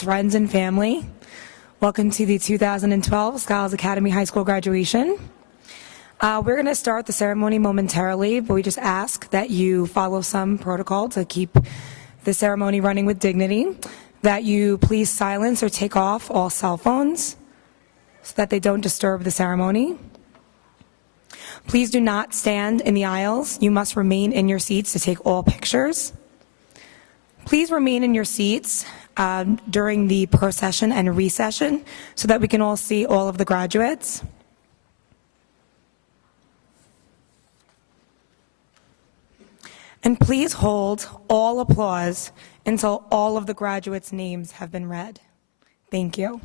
Friends and family, welcome to the 2012 Scholars Academy High School graduation. We're going to start the ceremony momentarily, but we just ask that you follow some protocol to keep the ceremony running with dignity, that you please silence or take off all cell phones so that they don't disturb the ceremony. Please do not stand in the aisles. You must remain in your seats to take all pictures. Please remain in your seats during the procession and recession so that we can all see all of the graduates. And please hold all applause until all of the graduates' names have been read. Thank you.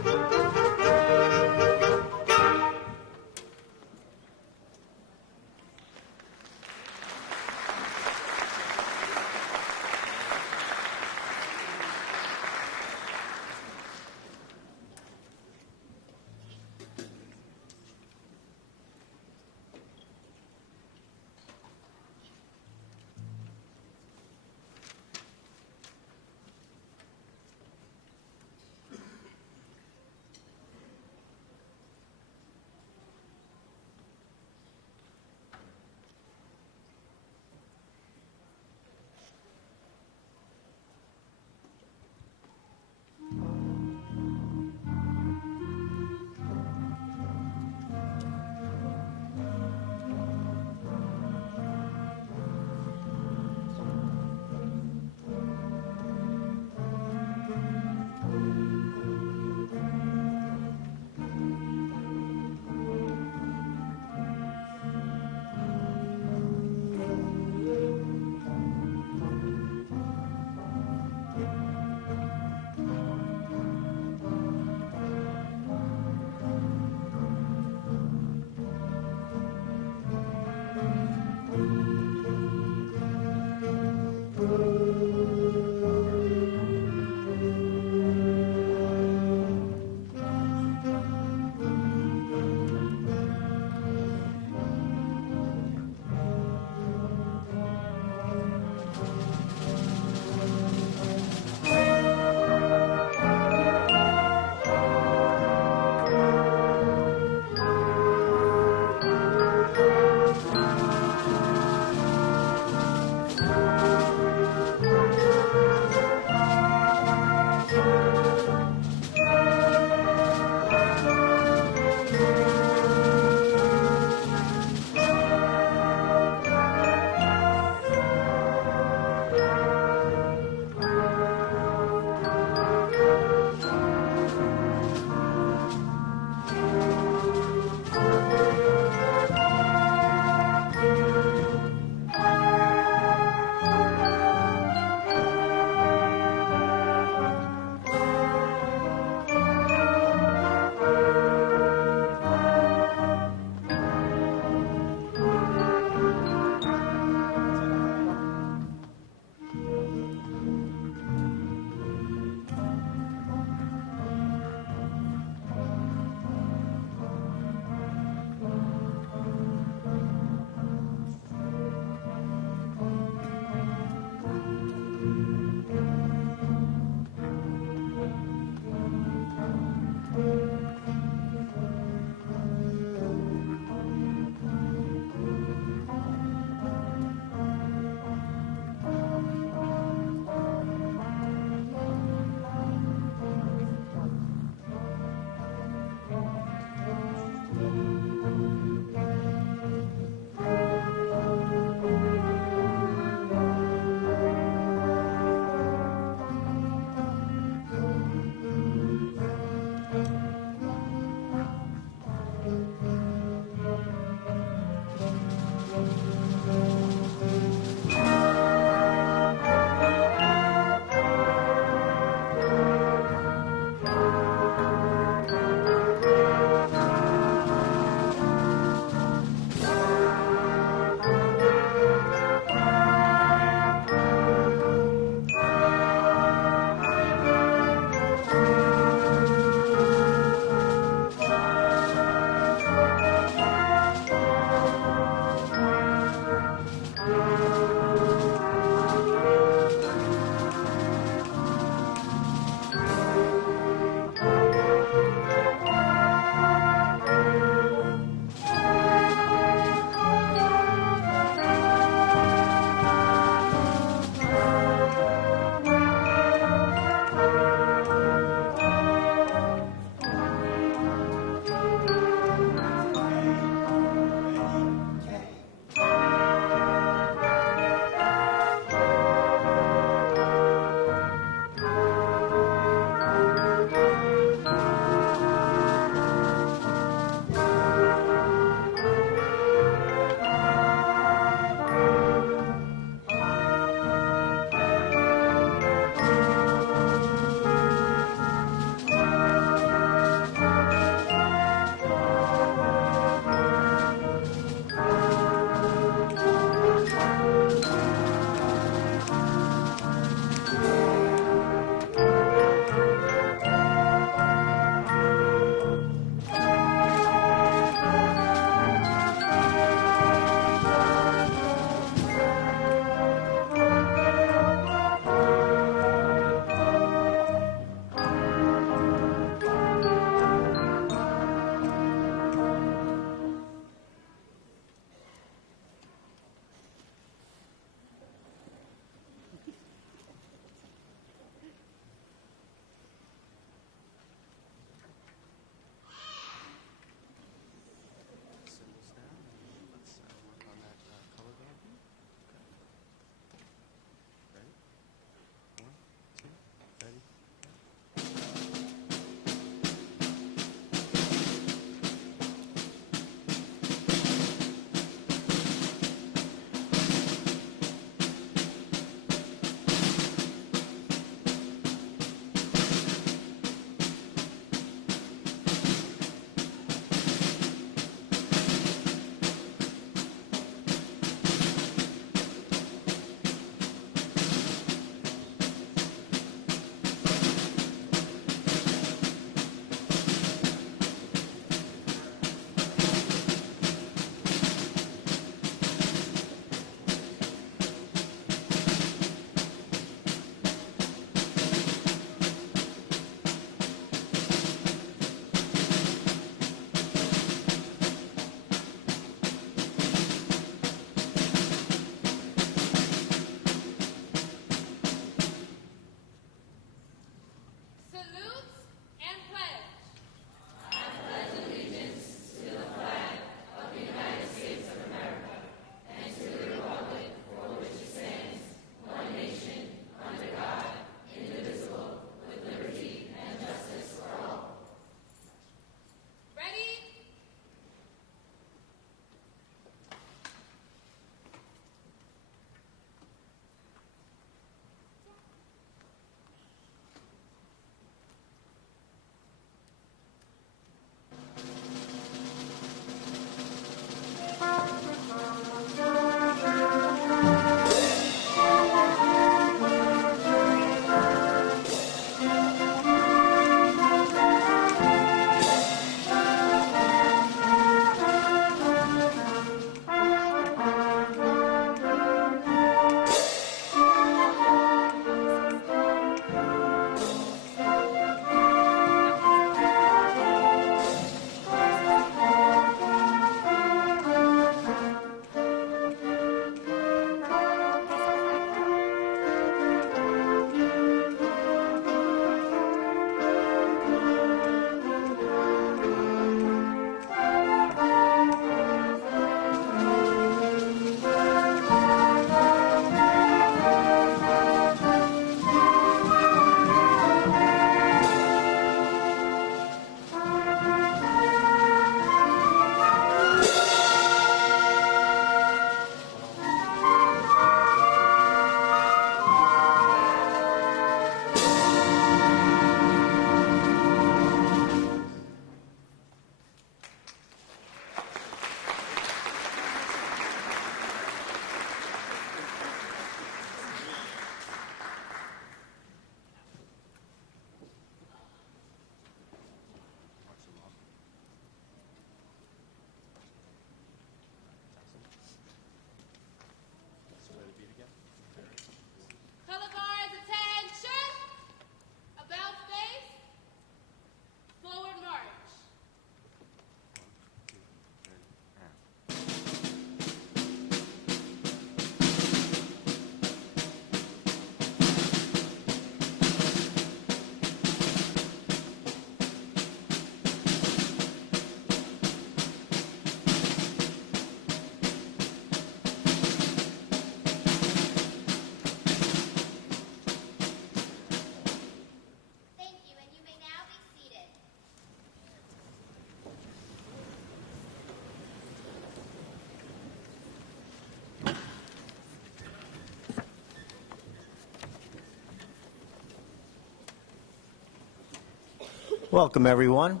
Welcome, everyone.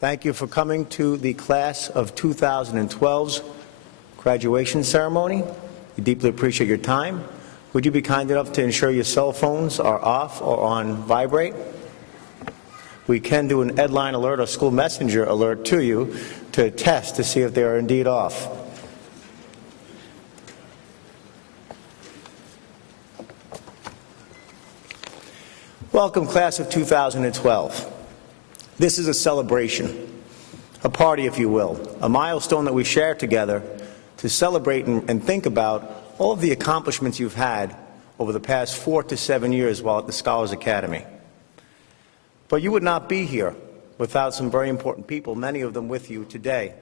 Thank you for coming to the class of 2012's graduation ceremony. We deeply appreciate your time. Would you be kind enough to ensure your cell phones are off or on vibrate? We can do an Edline alert or school messenger alert to you to test to see if they are indeed off. Welcome, class of 2012. This is a celebration, a party, if you will, a milestone that we share together to celebrate and think about all of the accomplishments you've had over the past 4 to 7 years while at the Scholars Academy. But you would not be here without some very important people, many of them with you today.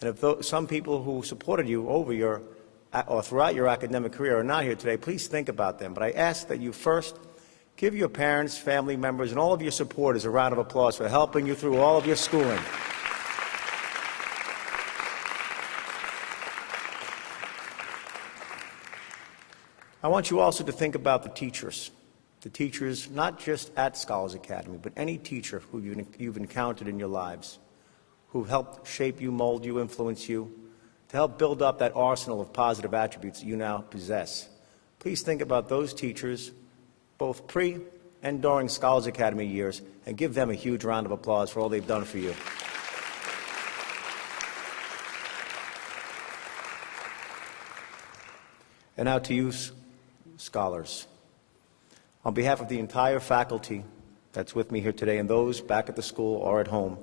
And if some people who supported you over your or throughout your academic career are not here today, please think about them. But I ask that you first give your parents, family members, and all of your supporters a round of applause for helping you through all of your schooling. I want you also to think about the teachers not just at Scholars Academy, but any teacher who you've encountered in your lives, who helped shape you, mold you, influence you, to help build up that arsenal of positive attributes that you now possess. Please think about those teachers, both pre and during Scholars Academy years, and give them a huge round of applause for all they've done for you. And now to you, scholars. On behalf of the entire faculty that's with me here today and those back at the school or at home,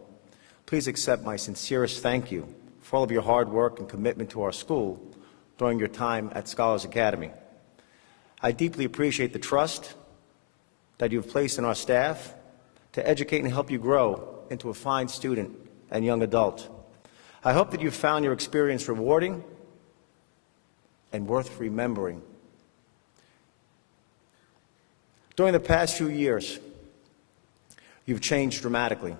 please accept my sincerest thank you for all of your hard work and commitment to our school during your time at Scholars Academy. I deeply appreciate the trust that you've placed in our staff to educate and help you grow into a fine student and young adult. I hope that you've found your experience rewarding and worth remembering. During the past few years, you've changed dramatically.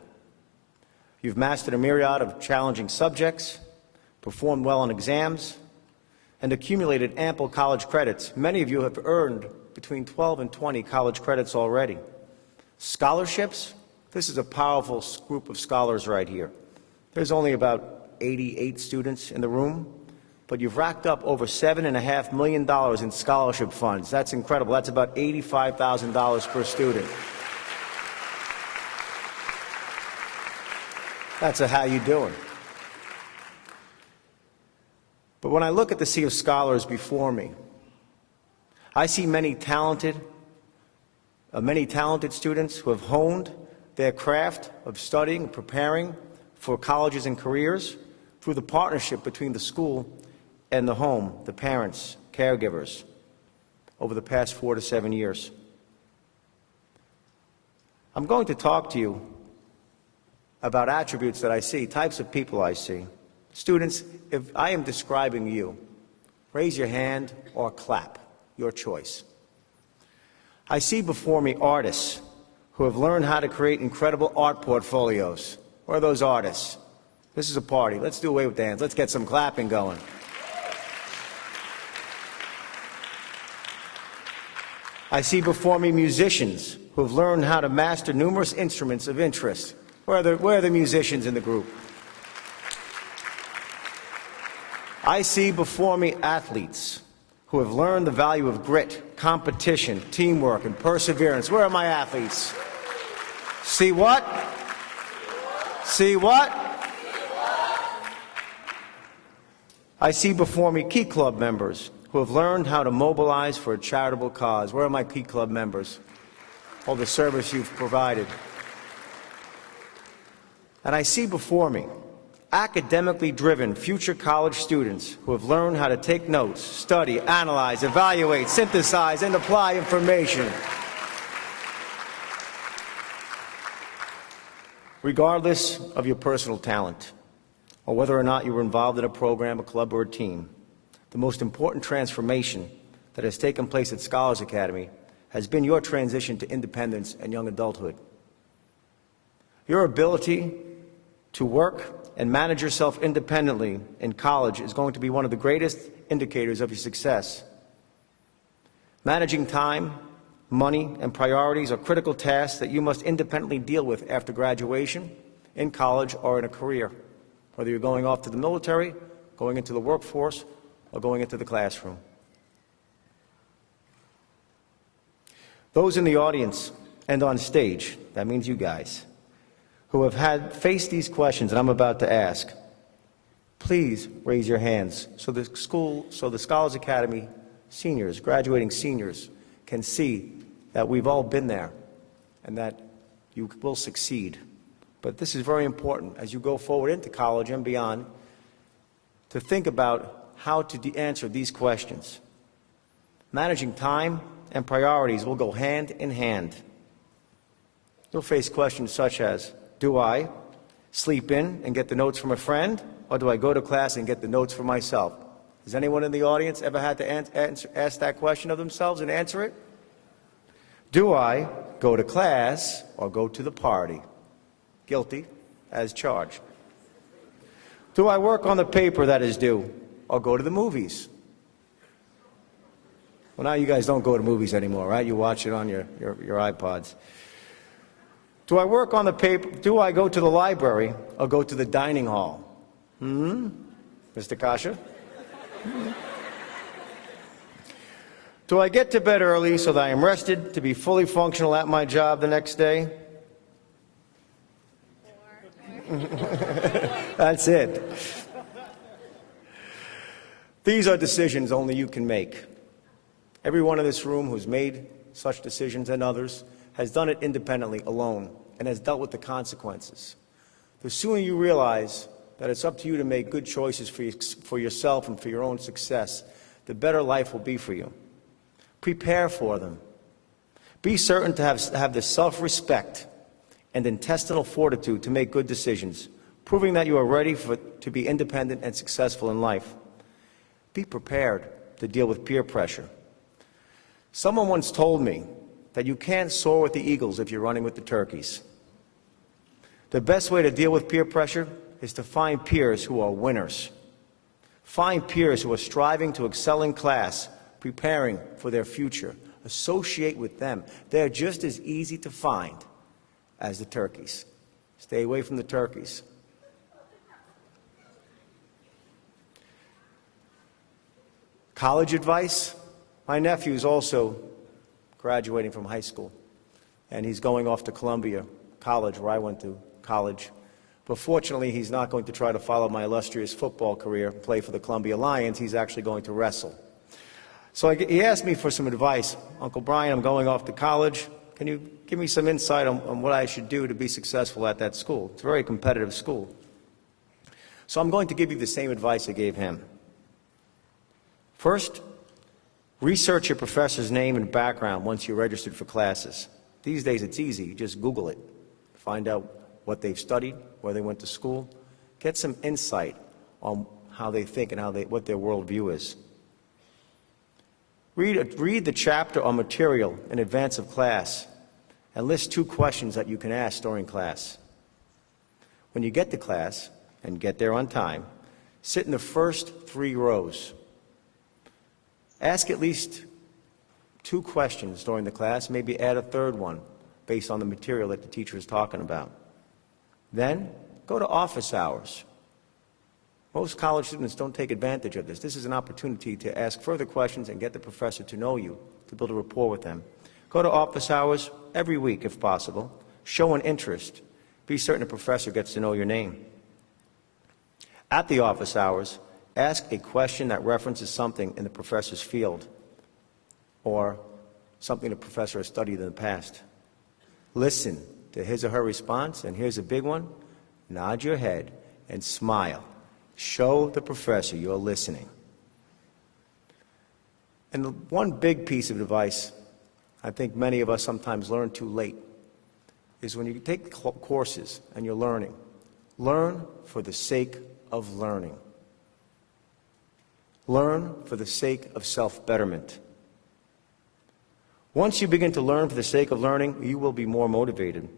You've mastered a myriad of challenging subjects, performed well on exams, and accumulated ample college credits. Many of you have earned between 12 and 20 college credits already. Scholarships, this is a powerful group of scholars right here. There's only about 88 students in the room, but you've racked up over $7.5 million in scholarship funds. That's incredible. That's about $85,000 per student. That's a how you doing. But when I look at the sea of scholars before me, I see many talented students who have honed their craft of studying and preparing for colleges and careers through the partnership between the school and the home, the parents, caregivers, over the past 4 to 7 years. I'm going to talk to you about attributes that I see, types of people I see. Students, if I am describing you, raise your hand or clap, your choice. I see before me artists who have learned how to create incredible art portfolios. Where are those artists? This is a party. Let's do away with the hands. Let's get some clapping going. I see before me musicians who have learned how to master numerous instruments of interest. Where are the musicians in the group? I see before me athletes who have learned the value of grit, competition, teamwork, and perseverance. Where are my athletes? See what? See what? I see before me Key Club members who have learned how to mobilize for a charitable cause. Where are my Key Club members? All the service you've provided. And I see before me academically driven future college students who have learned how to take notes, study, analyze, evaluate, synthesize, and apply information. Regardless of your personal talent, or whether or not you were involved in a program, a club, or a team, the most important transformation that has taken place at Scholars Academy has been your transition to independence and young adulthood. Your ability to work and manage yourself independently in college is going to be one of the greatest indicators of your success. Managing time, money, and priorities are critical tasks that you must independently deal with after graduation, in college, or in a career, whether you're going off to the military, going into the workforce, or going into the classroom. Those in the audience and on stage, that means you guys, who have faced these questions that I'm about to ask, please raise your hands so the Scholars Academy seniors, graduating seniors, can see that we've all been there and that you will succeed. But this is very important as you go forward into college and beyond to think about how to answer these questions. Managing time and priorities will go hand in hand. You'll face questions such as, do I sleep in and get the notes from a friend, or do I go to class and get the notes for myself? Has anyone in the audience ever had to ask that question of themselves and answer it? Do I go to class or go to the party? Guilty as charged. Do I work on the paper that is due or go to the movies? Well, now you guys don't go to movies anymore, right? You watch it on your iPods. Do I work on the paper? Do I go to the library or go to the dining hall? Mr. Kasha? Do I get to bed early so that I am rested to be fully functional at my job the next day? That's it. These are decisions only you can make. Everyone in this room who's made such decisions and others has done it independently, alone, and has dealt with the consequences. The sooner you realize that it's up to you to make good choices for yourself and for your own success, the better life will be for you. Prepare for them. Be certain to have the self-respect and intestinal fortitude to make good decisions, proving that you are ready to be independent and successful in life. Be prepared to deal with peer pressure. Someone once told me that you can't soar with the eagles if you're running with the turkeys. The best way to deal with peer pressure is to find peers who are winners. Find peers who are striving to excel in class, preparing for their future. Associate with them. They're just as easy to find as the turkeys. Stay away from the turkeys. College advice? My nephew is also graduating from high school, and he's going off to Columbia College, where I went to college. But fortunately, he's not going to try to follow my illustrious football career, play for the Columbia Lions. He's actually going to wrestle. So he asked me for some advice. Uncle Brian, I'm going off to college. Can you give me some insight on what I should do to be successful at that school? It's a very competitive school. So I'm going to give you the same advice I gave him. First, research your professor's name and background once you're registered for classes. These days it's easy. You just Google it. Find out what they've studied, where they went to school. Get some insight on how they think and what their worldview is. Read the chapter on material in advance of class and list 2 questions that you can ask during class. When you get to class, and get there on time, sit in the first 3 rows. Ask at least 2 questions during the class, maybe add a 3rd one based on the material that the teacher is talking about. Then, go to office hours. Most college students don't take advantage of this. This is an opportunity to ask further questions and get the professor to know you, to build a rapport with them. Go to office hours every week if possible. Show an interest. Be certain the professor gets to know your name. At the office hours, ask a question that references something in the professor's field or something the professor has studied in the past. Listen to his or her response, and here's a big one. Nod your head and smile. Show the professor you're listening. And the one big piece of advice I think many of us sometimes learn too late is when you take courses and you're learning, learn for the sake of learning. Learn for the sake of self-betterment. Once you begin to learn for the sake of learning, you will be more motivated.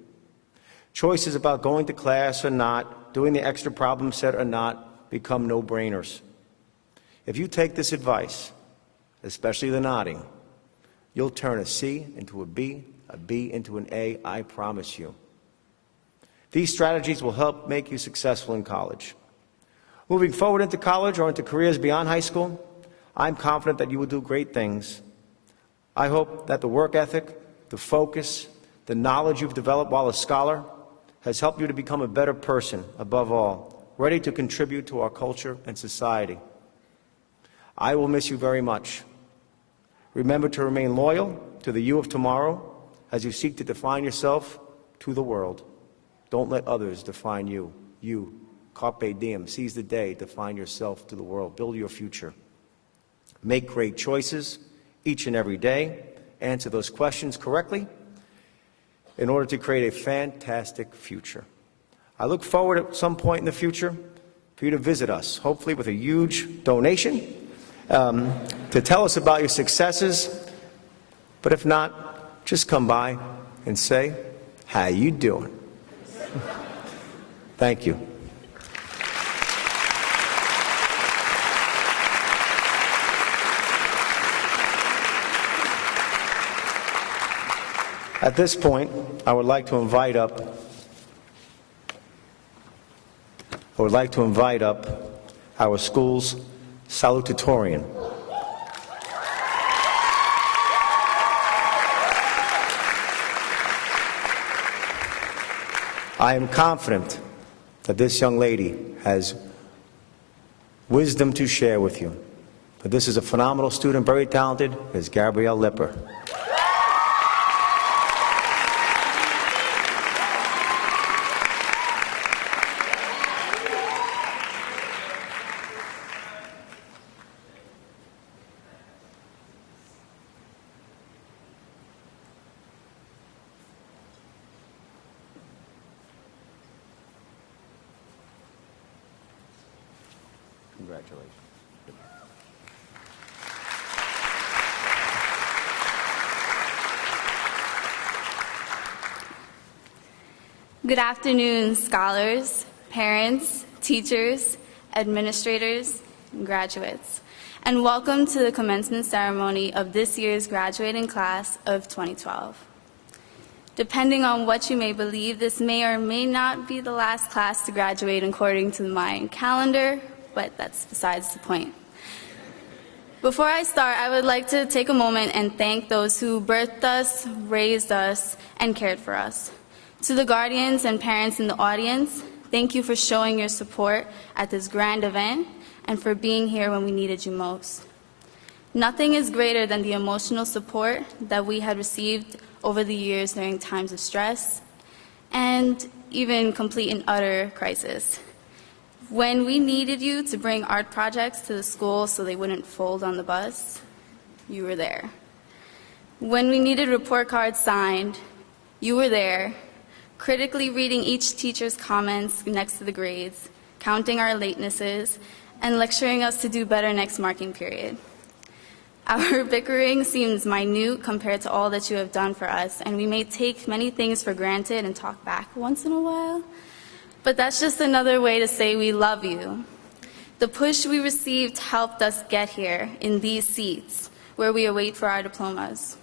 Choices about going to class or not, doing the extra problem set or not, become no-brainers. If you take this advice, especially the nodding, You'll turn a C into a B into an A, I promise you. These strategies will help make you successful in college. Moving forward into college or into careers beyond high school, I'm confident that you will do great things. I hope that the work ethic, the focus, the knowledge you've developed while a scholar has helped you to become a better person, above all, ready to contribute to our culture and society. I will miss you very much. Remember to remain loyal to the you of tomorrow as you seek to define yourself to the world. Don't let others define you. You, carpe diem, seize the day, define yourself to the world. Build your future. Make great choices each and every day. Answer those questions correctly in order to create a fantastic future. I look forward at some point in the future for you to visit us, hopefully with a huge donation, to tell us about your successes. But if not, just come by and say, how you doing? Thank you. At this point, I would like to invite up our school's salutatorian. I am confident that this young lady has wisdom to share with you. But this is a phenomenal student, very talented, Ms. Gabrielle Lipper. Congratulations. Good afternoon, scholars, parents, teachers, administrators, and graduates, and welcome to the commencement ceremony of this year's graduating class of 2012. Depending on what you may believe, this may or may not be the last class to graduate according to the Mayan calendar, but that's besides the point. Before I start, I would like to take a moment and thank those who birthed us, raised us, and cared for us. To the guardians and parents in the audience, thank you for showing your support at this grand event and for being here when we needed you most. Nothing is greater than the emotional support that we had received over the years during times of stress and even complete and utter crisis. When we needed you to bring art projects to the school so they wouldn't fold on the bus, you were there. When we needed report cards signed, you were there, critically reading each teacher's comments next to the grades, counting our latenesses, and lecturing us to do better next marking period. Our bickering seems minute compared to all that you have done for us, and we may take many things for granted and talk back once in a while, but that's just another way to say we love you. The push we received helped us get here in these seats where we await for our diplomas.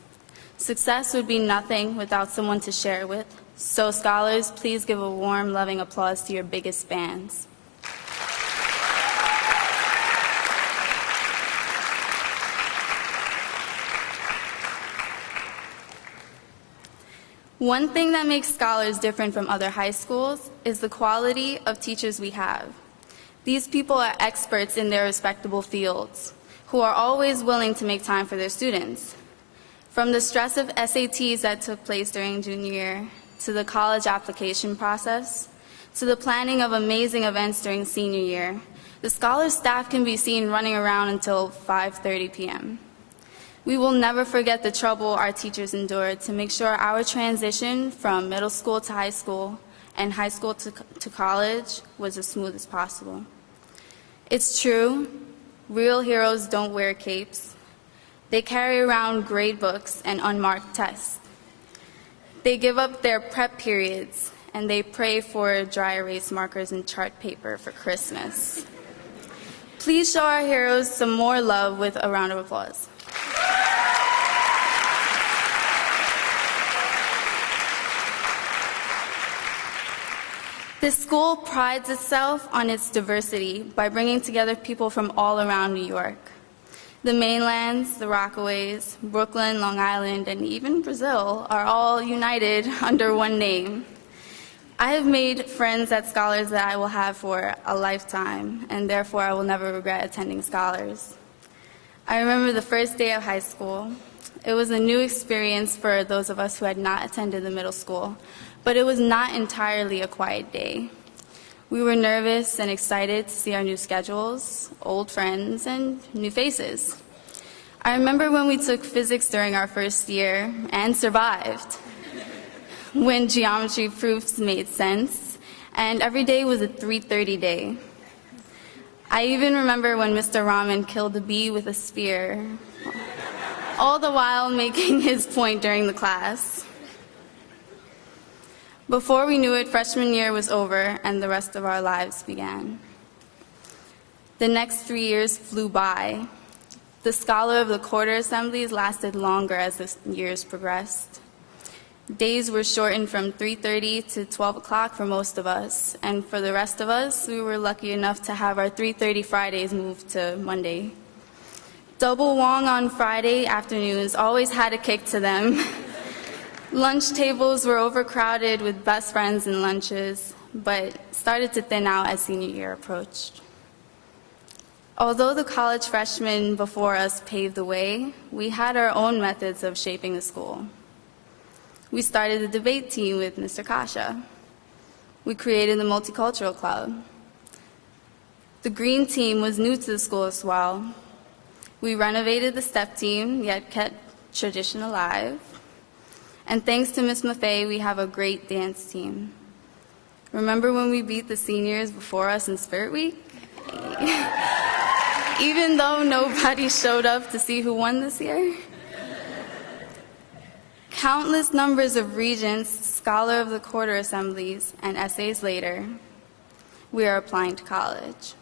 Success would be nothing without someone to share it with. So scholars, please give a warm, loving applause to your biggest fans. One thing that makes scholars different from other high schools is the quality of teachers we have. These people are experts in their respectable fields, who are always willing to make time for their students. From the stress of SATs that took place during junior year, to the college application process, to the planning of amazing events during senior year, the Scholar staff can be seen running around until 5:30 p.m. We will never forget the trouble our teachers endured to make sure our transition from middle school to high school and high school to college was as smooth as possible. It's true, real heroes don't wear capes. They carry around grade books and unmarked tests. They give up their prep periods, and they pray for dry erase markers and chart paper for Christmas. Please show our heroes some more love with a round of applause. This school prides itself on its diversity by bringing together people from all around New York. The mainlands, the Rockaways, Brooklyn, Long Island, and even Brazil are all united under one name. I have made friends at Scholars that I will have for a lifetime, and therefore I will never regret attending Scholars. I remember the first day of high school. It was a new experience for those of us who had not attended the middle school, but it was not entirely a quiet day. We were nervous and excited to see our new schedules, old friends, and new faces. I remember when we took physics during our first year and survived, when geometry proofs made sense, and every day was a 3:30 day. I even remember when Mr. Rahman killed a bee with a spear, all the while making his point during the class. Before we knew it, freshman year was over and the rest of our lives began. The next 3 years flew by. The Scholar of the Quarter assemblies lasted longer as the years progressed. Days were shortened from 3:30 to 12 o'clock for most of us, and for the rest of us, we were lucky enough to have our 3:30 Fridays moved to Monday. Double Wong on Friday afternoons always had a kick to them. Lunch tables were overcrowded with best friends and lunches, but started to thin out as senior year approached. Although the college freshmen before us paved the way, we had our own methods of shaping the school. We started the debate team with Mr. Kasha. We created the multicultural club. The green team was new to the school as well. We renovated the step team, yet kept tradition alive. And thanks to Ms. Maffei, we have a great dance team. Remember when we beat the seniors before us in Spirit Week? Even though nobody showed up to see who won this year? Countless numbers of regents, Scholar of the Quarter assemblies, and essays later, we are applying to college.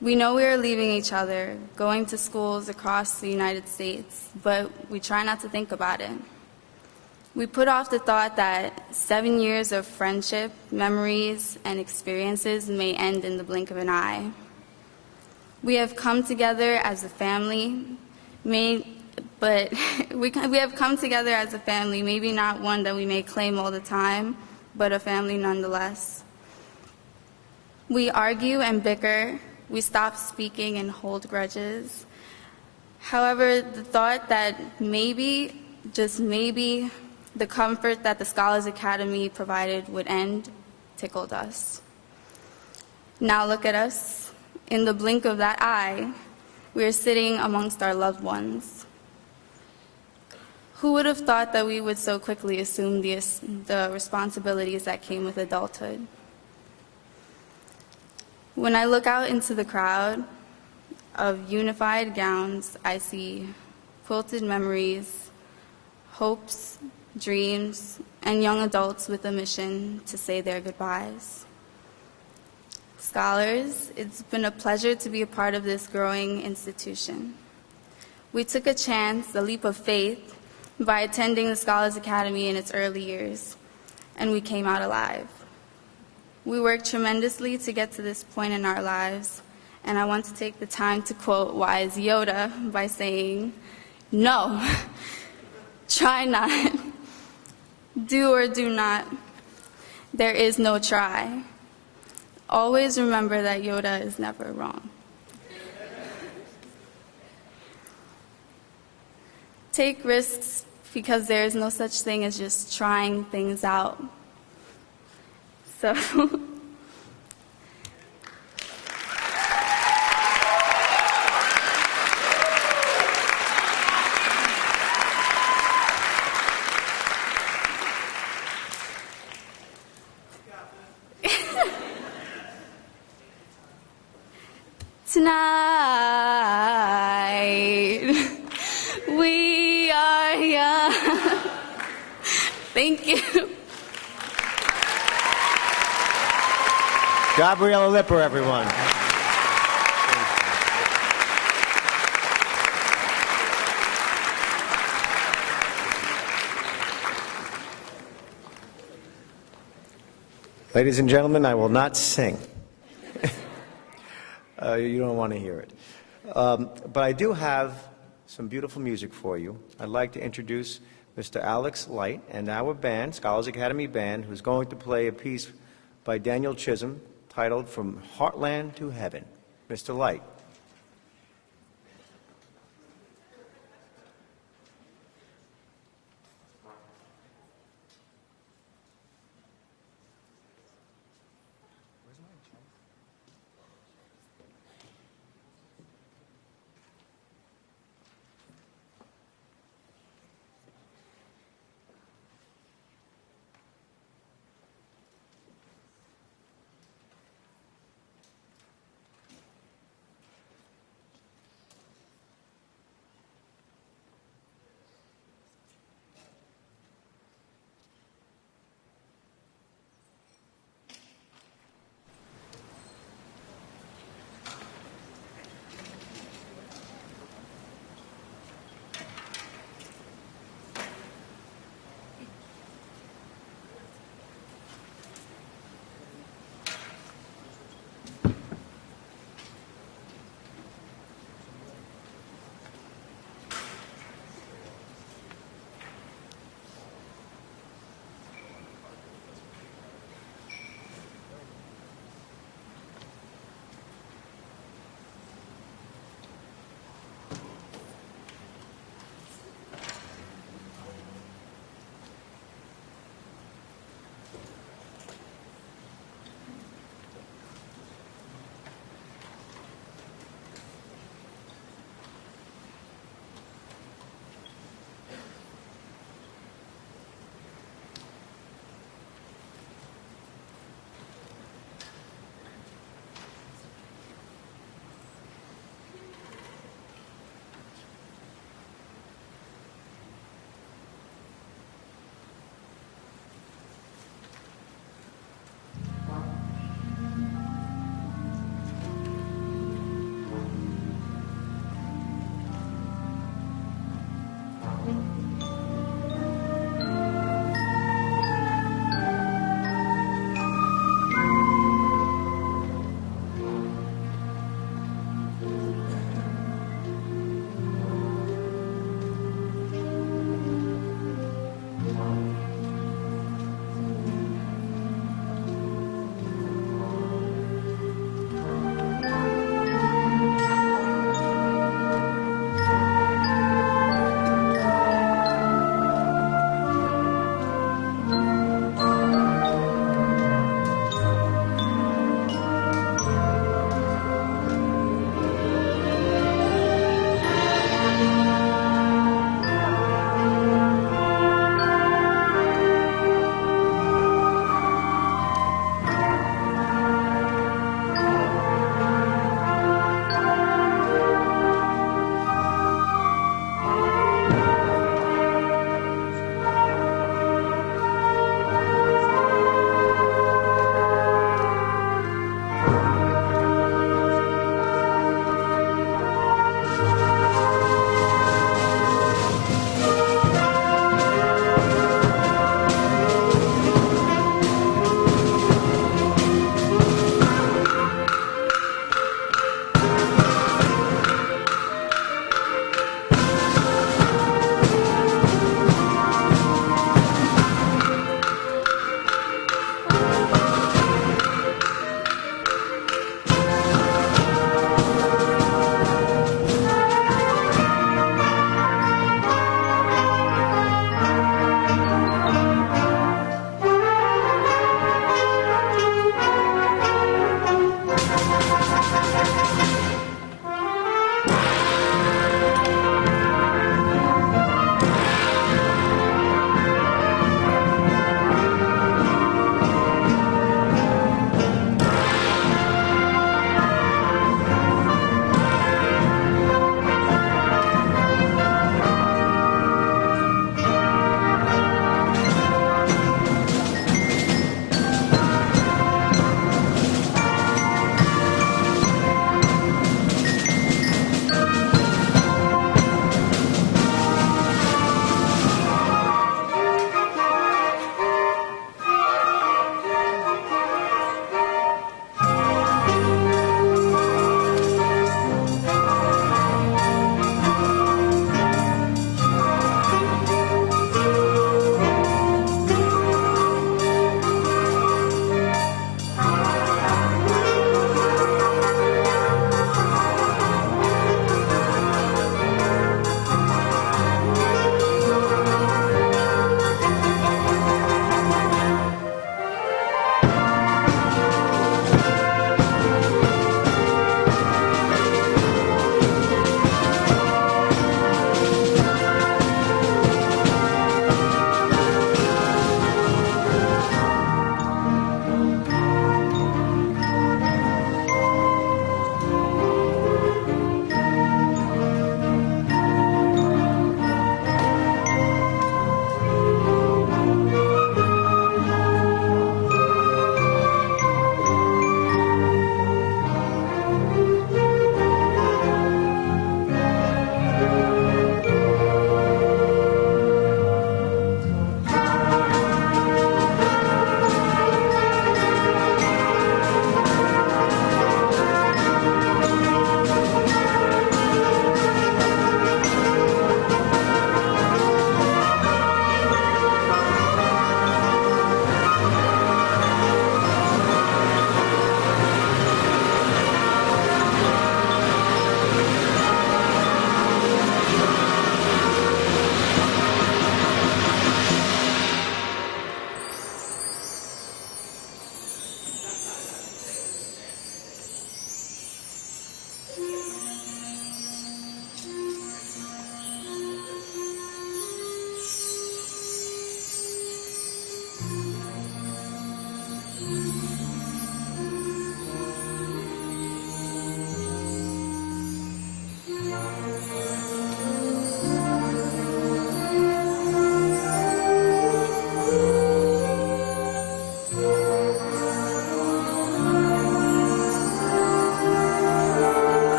We know we are leaving each other, going to schools across the United States, but we try not to think about it. We put off the thought that 7 years of friendship, memories, and experiences may end in the blink of an eye. We have come together as a family, we have come together as a family, maybe not one that we may claim all the time, but a family nonetheless. We argue and bicker, we stop speaking and hold grudges. However, the thought that maybe, just maybe, the comfort that the Scholars Academy provided would end tickled us. Now look at us. In the blink of that eye, we are sitting amongst our loved ones. Who would have thought that we would so quickly assume the responsibilities that came with adulthood? When I look out into the crowd of unified gowns, I see quilted memories, hopes, dreams, and young adults with a mission to say their goodbyes. Scholars, it's been a pleasure to be a part of this growing institution. We took a chance, a leap of faith, by attending the Scholars Academy in its early years, and we came out alive. We worked tremendously to get to this point in our lives, and I want to take the time to quote wise Yoda by saying, "No, try not. Do or do not. There is no try." Always remember that Yoda is never wrong. Take risks because there is no such thing as just trying things out. So, tonight, we are young. Thank you. Gabriella Lipper, everyone. Ladies and gentlemen, I will not sing. You don't want to hear it. But I do have some beautiful music for you. I'd like to introduce Mr. Alex Light and our band, Scholars Academy Band, who's going to play a piece by Daniel Chisholm titled From Heartland to Heaven. Mr. Light.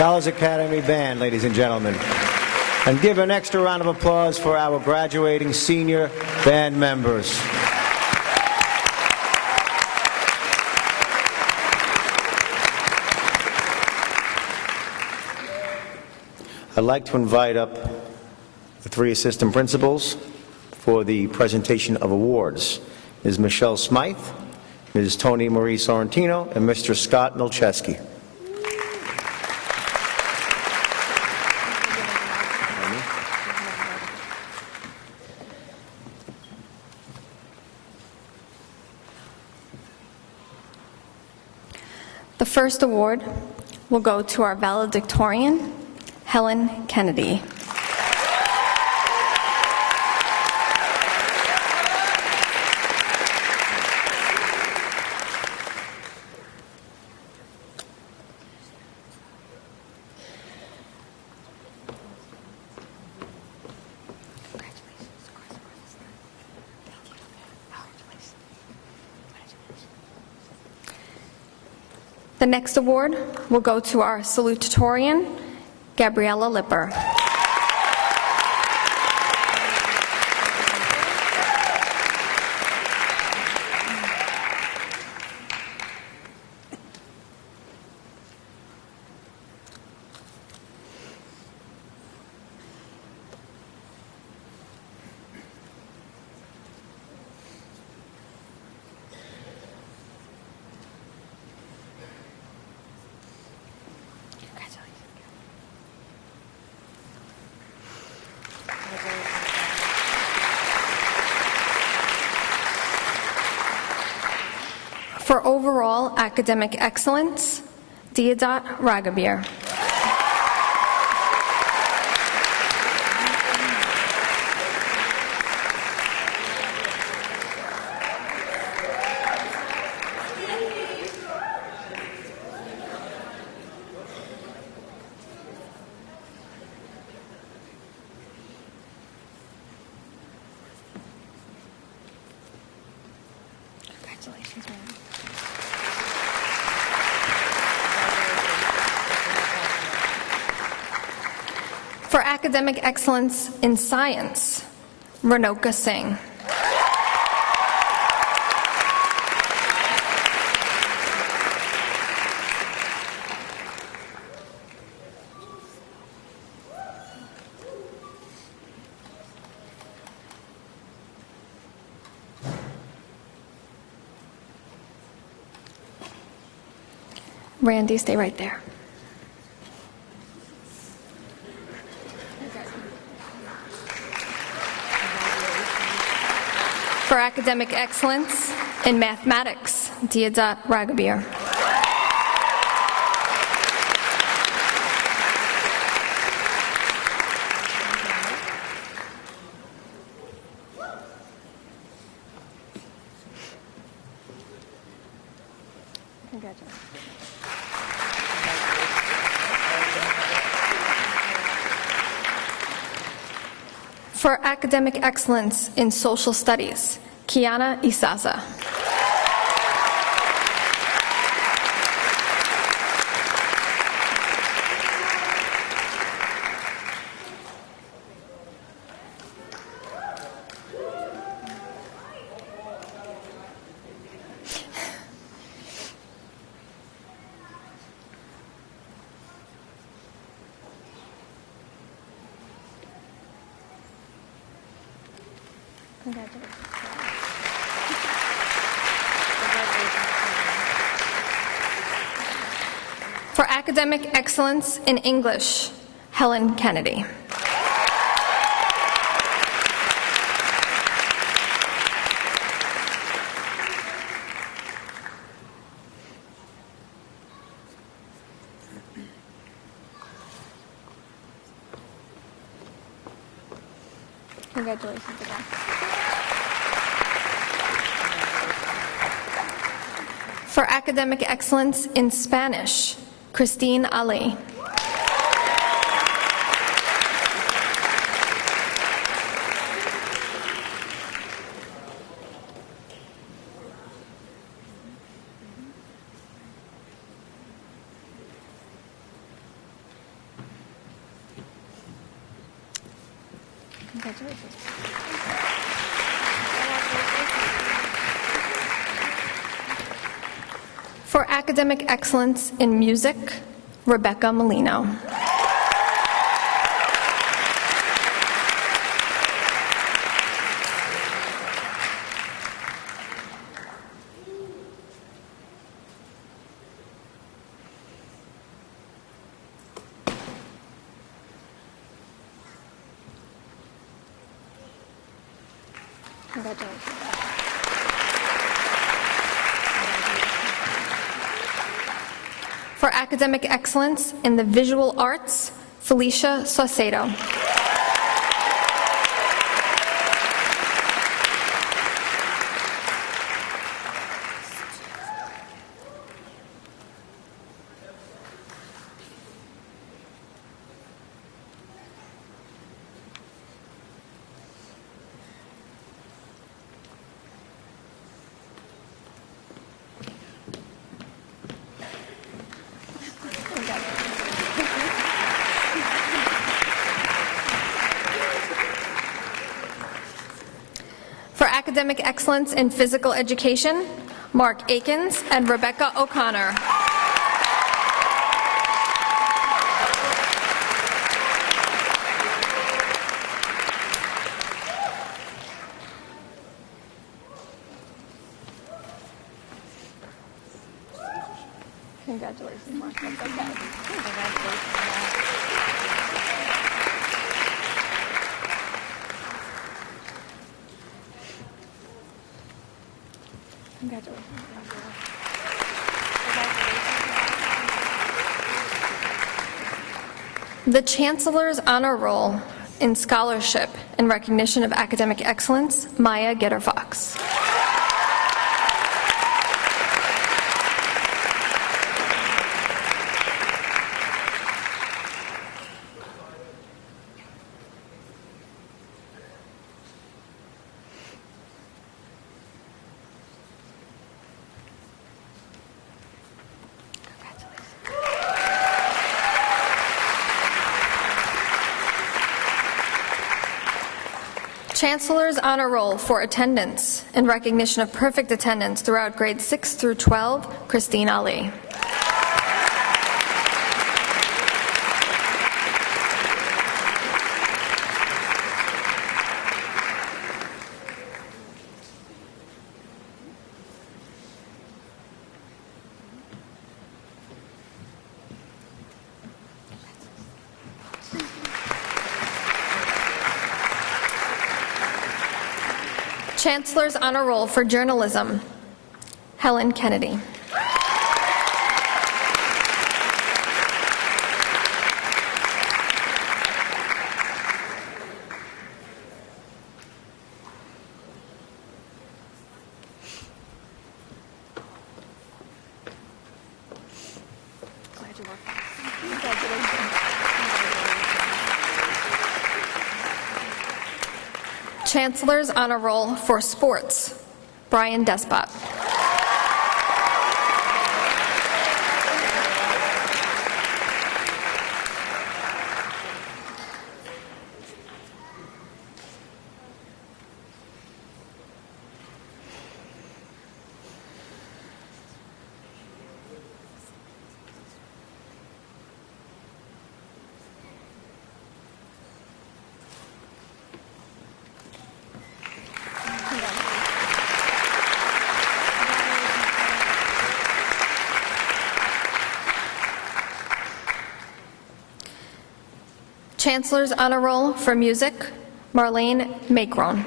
Scholars Academy Band, ladies and gentlemen. And give an extra round of applause for our graduating senior band members. I'd like to invite up the three assistant principals for the presentation of awards. Ms. Michelle Smythe, Ms. Tony Marie Sorrentino, and Mr. Scott Milcheski. The first award will go to our valedictorian, Helen Kennedy. The next award will go to our salutatorian, Gabriella Lipper. For overall academic excellence, Deodat Ragabir. Congratulations, ma'am. For academic excellence in science, Ranoka Singh. Randy, stay right there. For academic excellence in mathematics, Deodat Ragabir. Congratulations. For academic excellence in social studies, Kiana Isaza. Congratulations. For academic excellence in English, Helen Kennedy. Congratulations again. For academic excellence in Spanish, Christine Ali. For academic excellence in music, Rebecca Molino. For academic excellence in the visual arts, Felicia Saucedo. For academic excellence in physical education, Mark Akins and Rebecca O'Connor. Congratulations, Mark. That's okay. Congratulations. The Chancellor's Honor Roll in Scholarship in recognition of academic excellence, Maya Gitter-Fox. Chancellor's Honor Roll for attendance in recognition of perfect attendance throughout grades 6 through 12, Christine Ali. Chancellor's Honor Roll for journalism, Helen Kennedy. Chancellor's Honor Roll for sports, Brian Despot. Chancellor's Honor Roll for music, Marlene Macron.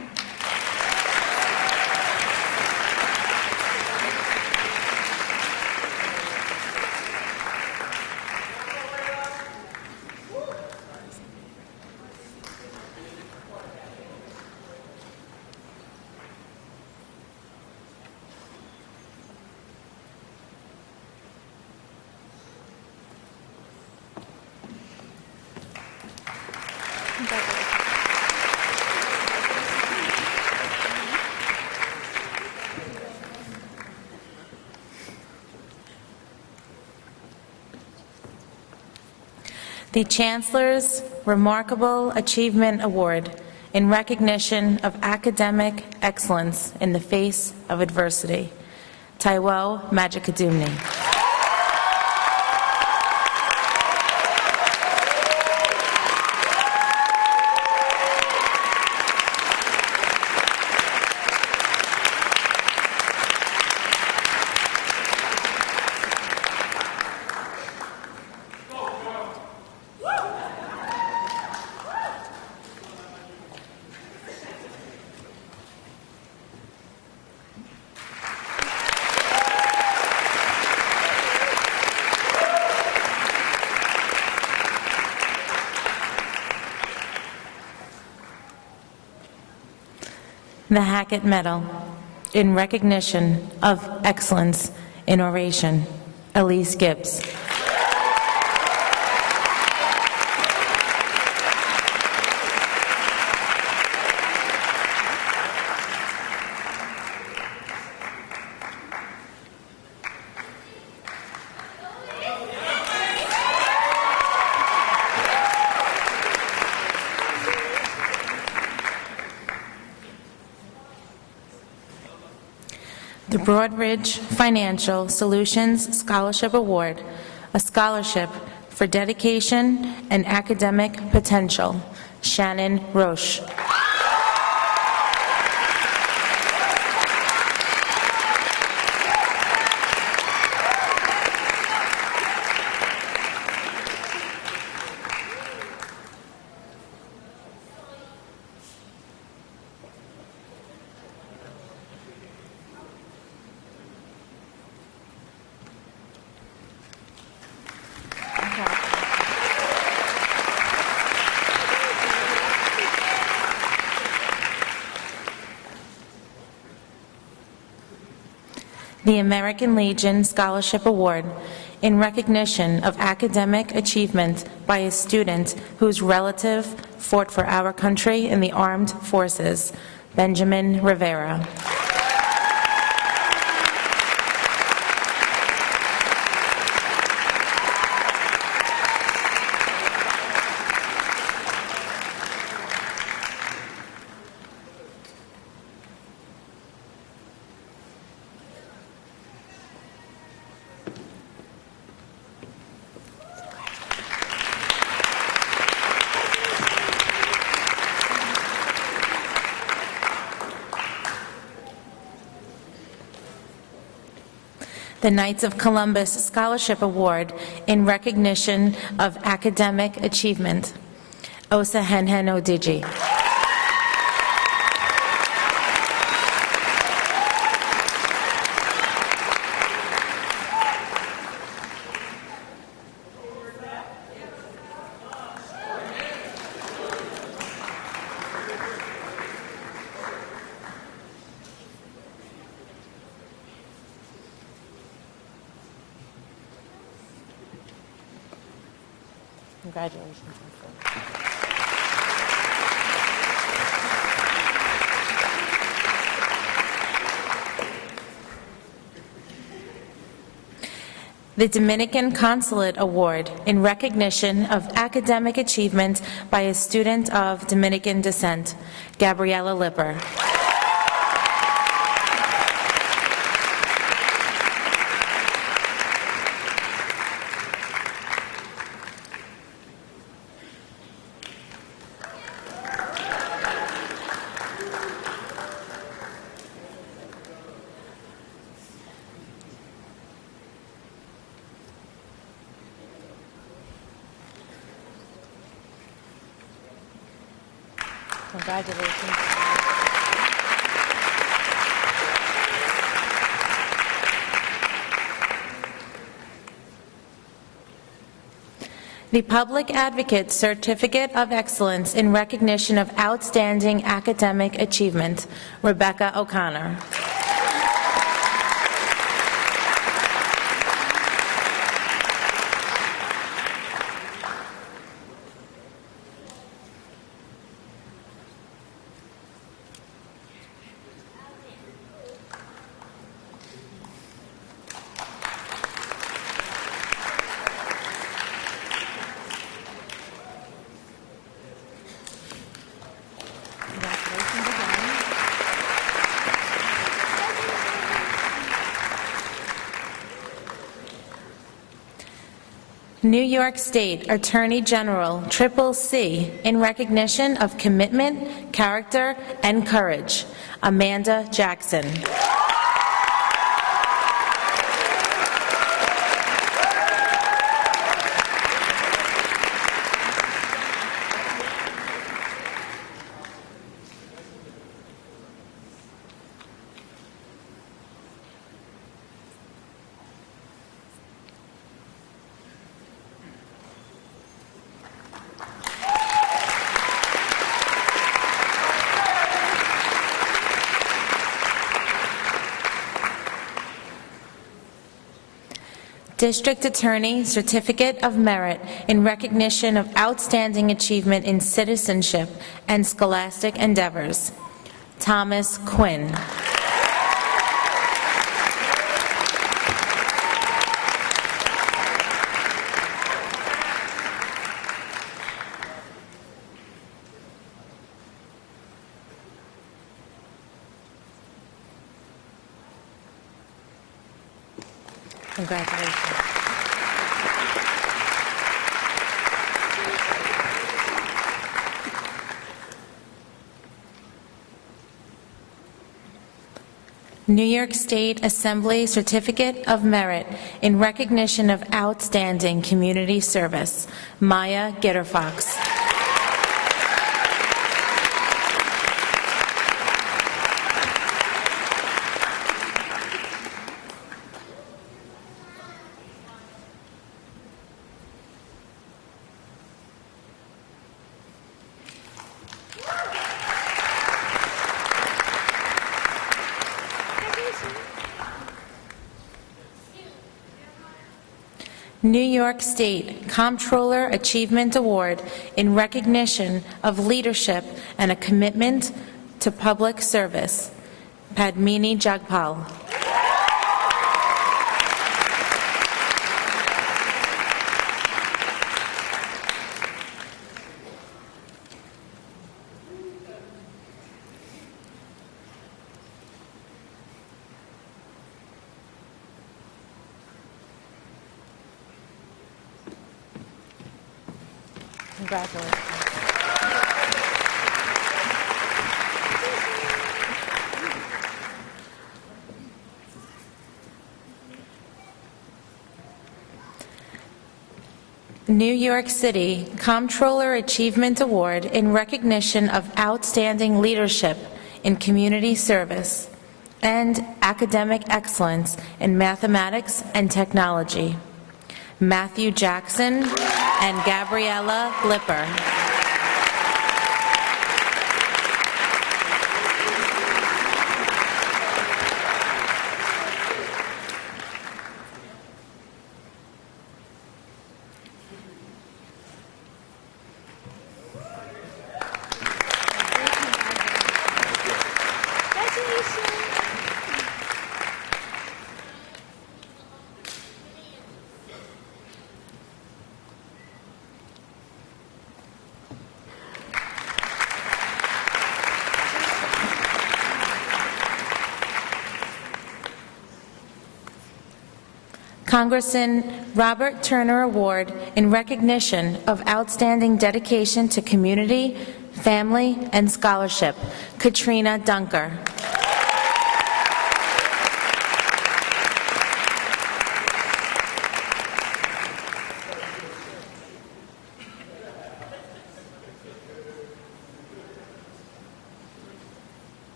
The Chancellor's Remarkable Achievement Award in recognition of academic excellence in the face of adversity. Taiwo Majikadumni. The Hackett Medal, in recognition of excellence in oration. Elise Gibbs. The Broadridge Financial Solutions Scholarship Award, a scholarship for dedication and academic potential. Shannon Roche. The American Legion Scholarship Award, in recognition of academic achievement by a student whose relative fought for our country in the armed forces. Benjamin Rivera. The Knights of Columbus Scholarship Award, in recognition of academic achievement. Osa Henhen Odiji. Congratulations. The Dominican Consulate Award, in recognition of academic achievement by a student of Dominican descent. Gabriella Lipper. Congratulations. The Public Advocate Certificate of Excellence in recognition of outstanding academic achievement. Rebecca O'Connor. New York State Attorney General, Triple C, in recognition of commitment, character, and courage, Amanda Jackson. District Attorney, Certificate of Merit in recognition of outstanding achievement in citizenship and scholastic endeavors, Thomas Quinn. Congratulations. New York State Assembly Certificate of Merit in recognition of outstanding community service, Maya Gitterfox. New York State Comptroller Achievement Award in recognition of leadership and a commitment to public service, Padmini Jagpal. Congratulations. New York City Comptroller Achievement Award in recognition of outstanding leadership in community service and academic excellence in mathematics and technology, Matthew Jackson and Gabriella Lipper. Congressman Robert Turner Award in recognition of outstanding dedication to community, family, and scholarship, Katrina Dunker.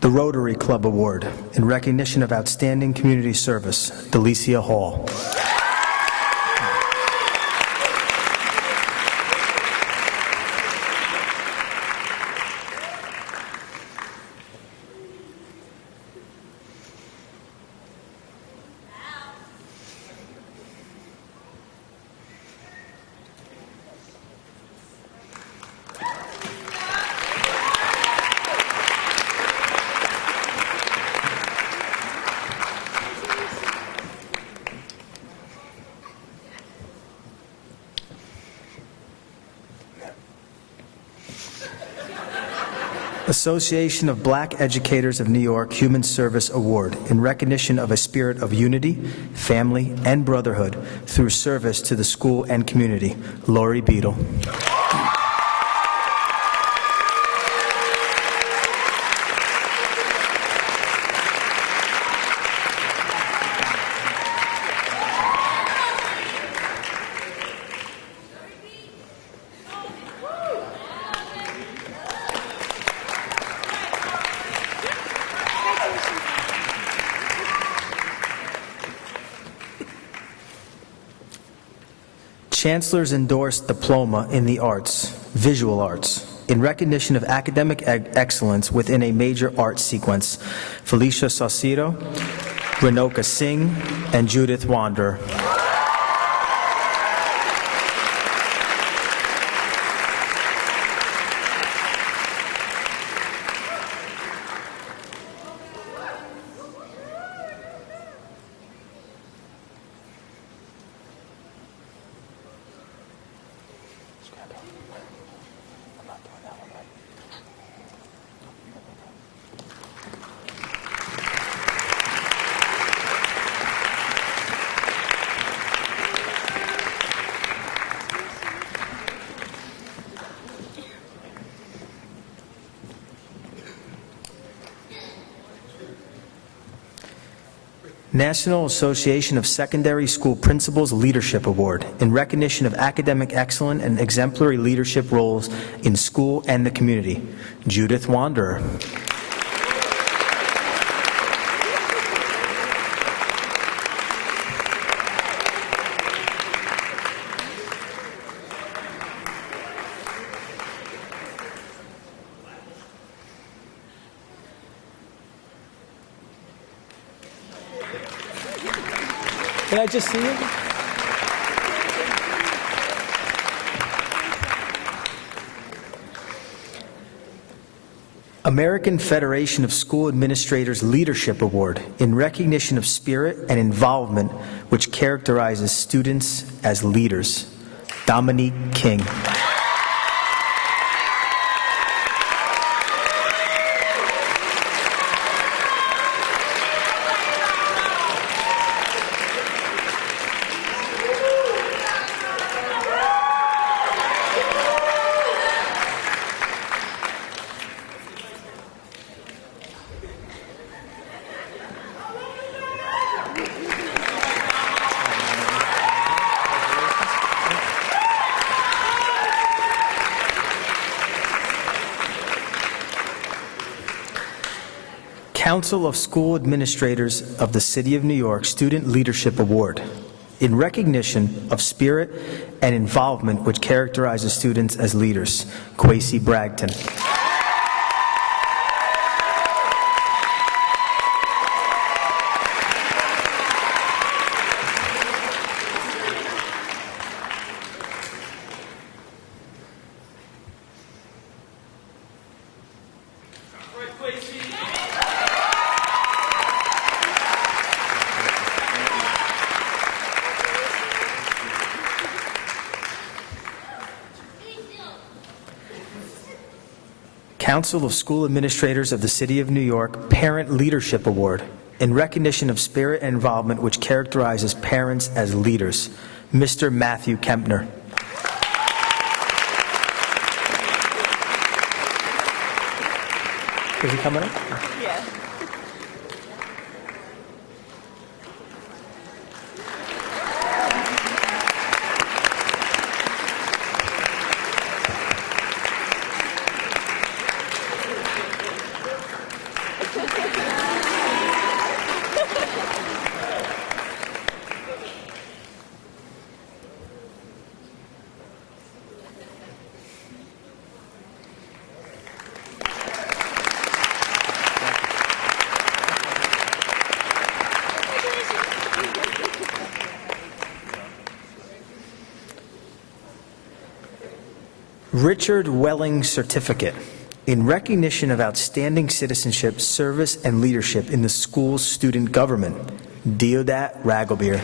The Rotary Club Award in recognition of outstanding community service, Delicia Hall. Association of Black Educators of New York Human Service Award in recognition of a spirit of unity, family, and brotherhood through service to the school and community. Lori Beadle. Chancellor's endorsed diploma in the arts, visual arts, in recognition of academic excellence within a major art sequence. Felicia Saucedo, Renoka Singh, and Judith Wanderer. National Association of Secondary School Principals Leadership Award in recognition of academic excellence and exemplary leadership roles in school and the community. Judith Wanderer. Can I just see you? American Federation of School Administrators Leadership Award in recognition of spirit and involvement which characterizes students as leaders. Dominique King. Council of School Administrators of the City of New York Student Leadership Award in recognition of spirit and involvement which characterizes students as leaders. Kwesi Bragton. Council of School Administrators of the City of New York Parent Leadership Award in recognition of spirit and involvement which characterizes parents as leaders. Mr. Matthew Kempner. Is he coming up? Yeah. Richard Welling Certificate in recognition of outstanding citizenship, service, and leadership in the school's student government. Deodat Ragobir.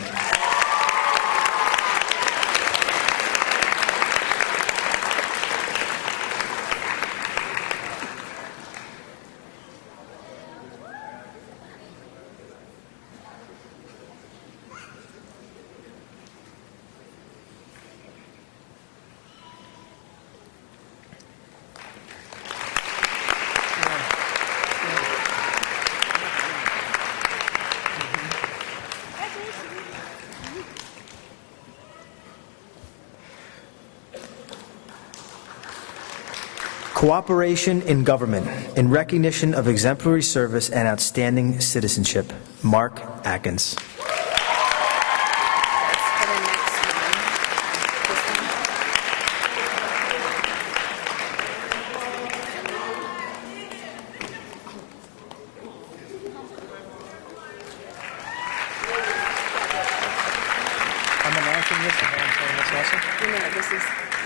Cooperation in Government in recognition of exemplary service and outstanding citizenship, Mark Atkins. I'm announcing this and then I'm saying this also? No, this is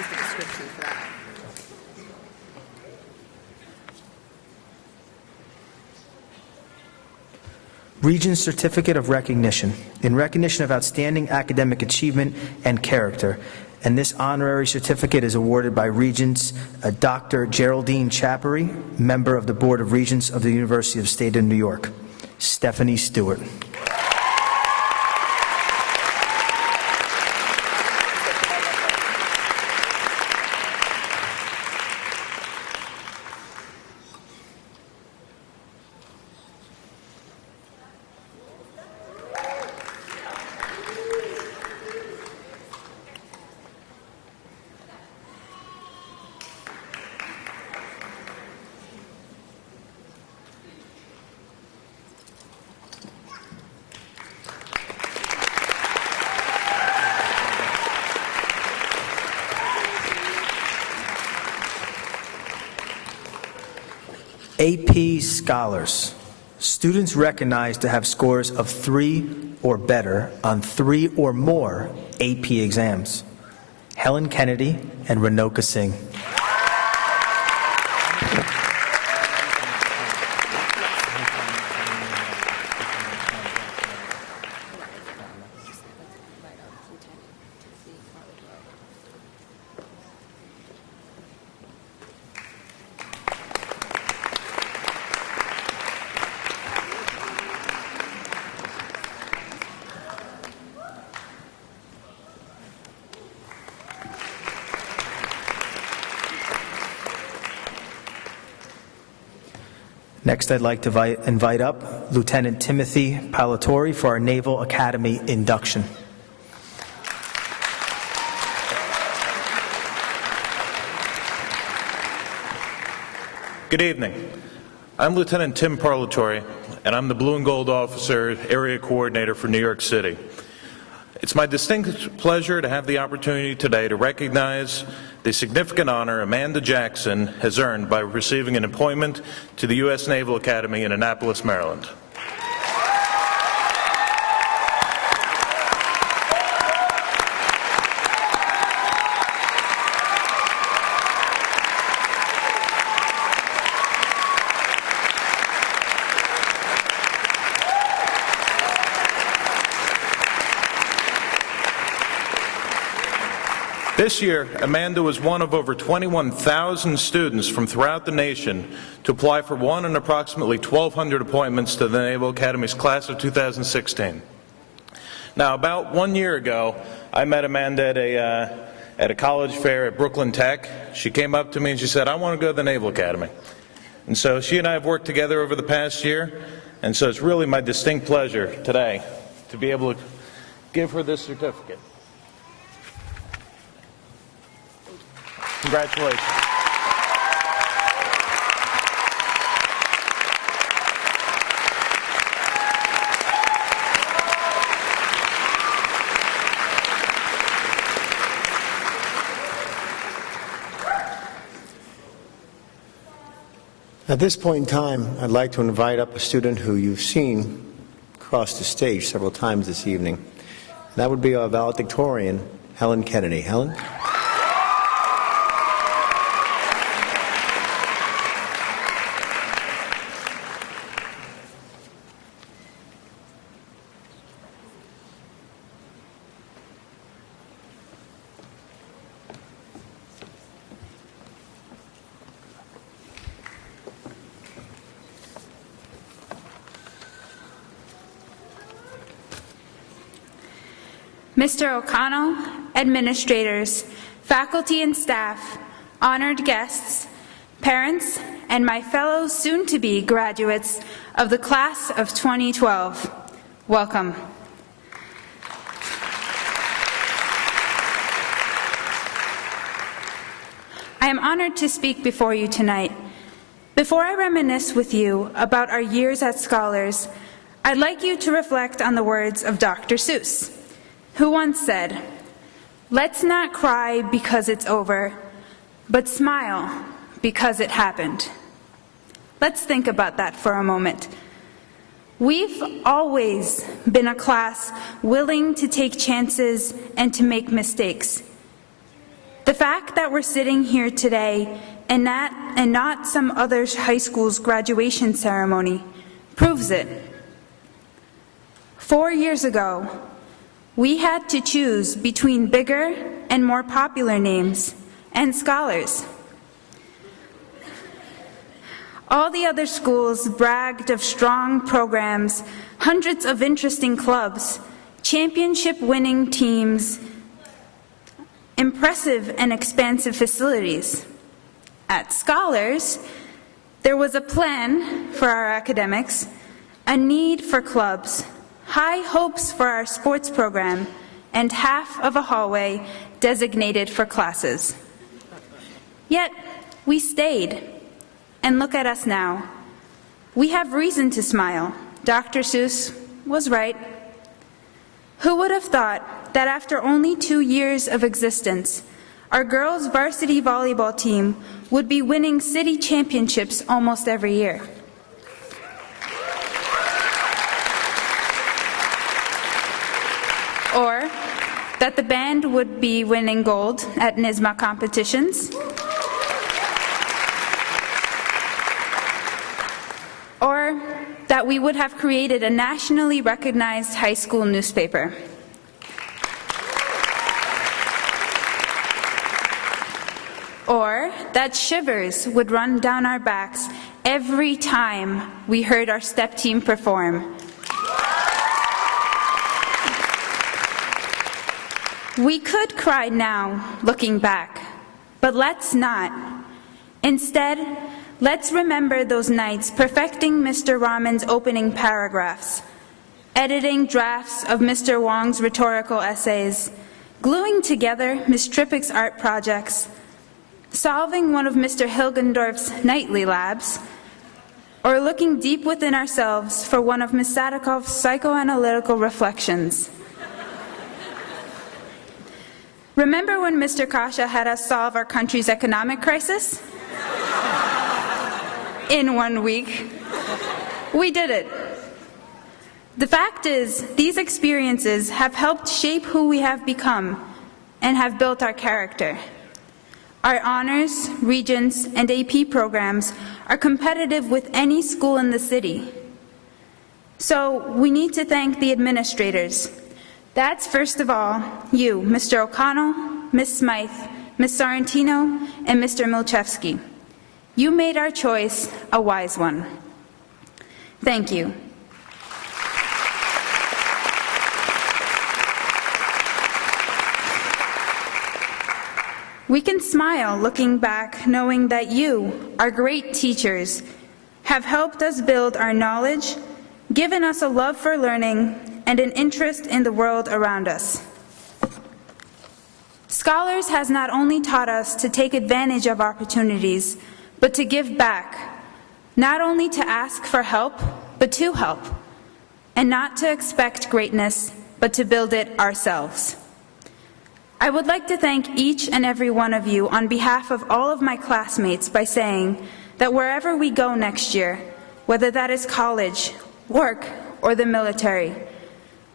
the description for that. Regents Certificate of Recognition in recognition of outstanding academic achievement and character. And this honorary certificate is awarded by Regents Dr. Geraldine Chapery, member of the Board of Regents of the University of State of New York. Stephanie Stewart. AP Scholars. Students recognized to have scores of 3 or better on 3 or more AP exams. Helen Kennedy and Renoka Singh. Next, I'd like to invite up Lieutenant Timothy Palatori for our Naval Academy induction. Good evening. I'm Lieutenant Tim Parlatori, and I'm the Blue and Gold Officer Area Coordinator for New York City. It's my distinct pleasure to have the opportunity today to recognize the significant honor Amanda Jackson has earned by receiving an appointment to the U.S. Naval Academy in Annapolis, Maryland. This year, Amanda was one of over 21,000 students from throughout the nation to apply for one in approximately 1,200 appointments to the Naval Academy's class of 2016. Now, about 1 year ago, I met Amanda at a college fair at Brooklyn Tech. She came up to me and she said, "I want to go to the Naval Academy." And so she and I have worked together over the past year, and so it's really my distinct pleasure today to be able to give her this certificate. Congratulations. At this point in time, I'd like to invite up a student who you've seen cross the stage several times this evening. That would be our valedictorian, Helen Kennedy. Helen? Mr. O'Connell, administrators, faculty and staff, honored guests, parents, and my fellow soon-to-be graduates of the class of 2012, welcome. I am honored to speak before you tonight. Before I reminisce with you about our years at Scholars, I'd like you to reflect on the words of Dr. Seuss, who once said, "Let's not cry because it's over, but smile because it happened." Let's think about that for a moment. We've always been a class willing to take chances and to make mistakes. The fact that we're sitting here today and not some other high school's graduation ceremony proves it. 4 years ago, we had to choose between bigger and more popular names and scholars. All the other schools bragged of strong programs, hundreds of interesting clubs, championship-winning teams, impressive and expansive facilities. At Scholars, there was a plan for our academics, a need for clubs, high hopes for our sports program, and half of a hallway designated for classes. Yet, we stayed. And look at us now. We have reason to smile. Dr. Seuss was right. Who would have thought that after only 2 years of existence, our girls' varsity volleyball team would be winning city championships almost every year? Or that the band would be winning gold at NYSMA competitions? Or that we would have created a nationally recognized high school newspaper. Or that shivers would run down our backs every time we heard our step team perform. We could cry now, looking back, but let's not. Instead, let's remember those nights perfecting Mr. Rahman's opening paragraphs, editing drafts of Mr. Wong's rhetorical essays, gluing together Ms. Trippick's art projects, solving one of Mr. Hilgendorf's nightly labs, or looking deep within ourselves for one of Ms. Sadakov's psychoanalytical reflections. Remember when Mr. Kasha had us solve our country's economic crisis? In 1 week. We did it. The fact is, these experiences have helped shape who we have become and have built our character. Our honors, regents, and AP programs are competitive with any school in the city. So we need to thank the administrators. That's first of all you, Mr. O'Connell, Ms. Smythe, Ms. Sorrentino, and Mr. Milchevsky. You made our choice a wise one. Thank you. We can smile looking back, knowing that you, our great teachers, have helped us build our knowledge, given us a love for learning, and an interest in the world around us. Scholars has not only taught us to take advantage of opportunities, but to give back, not only to ask for help, but to help, and not to expect greatness, but to build it ourselves. I would like to thank each and every one of you on behalf of all of my classmates by saying that wherever we go next year, whether that is college, work, or the military,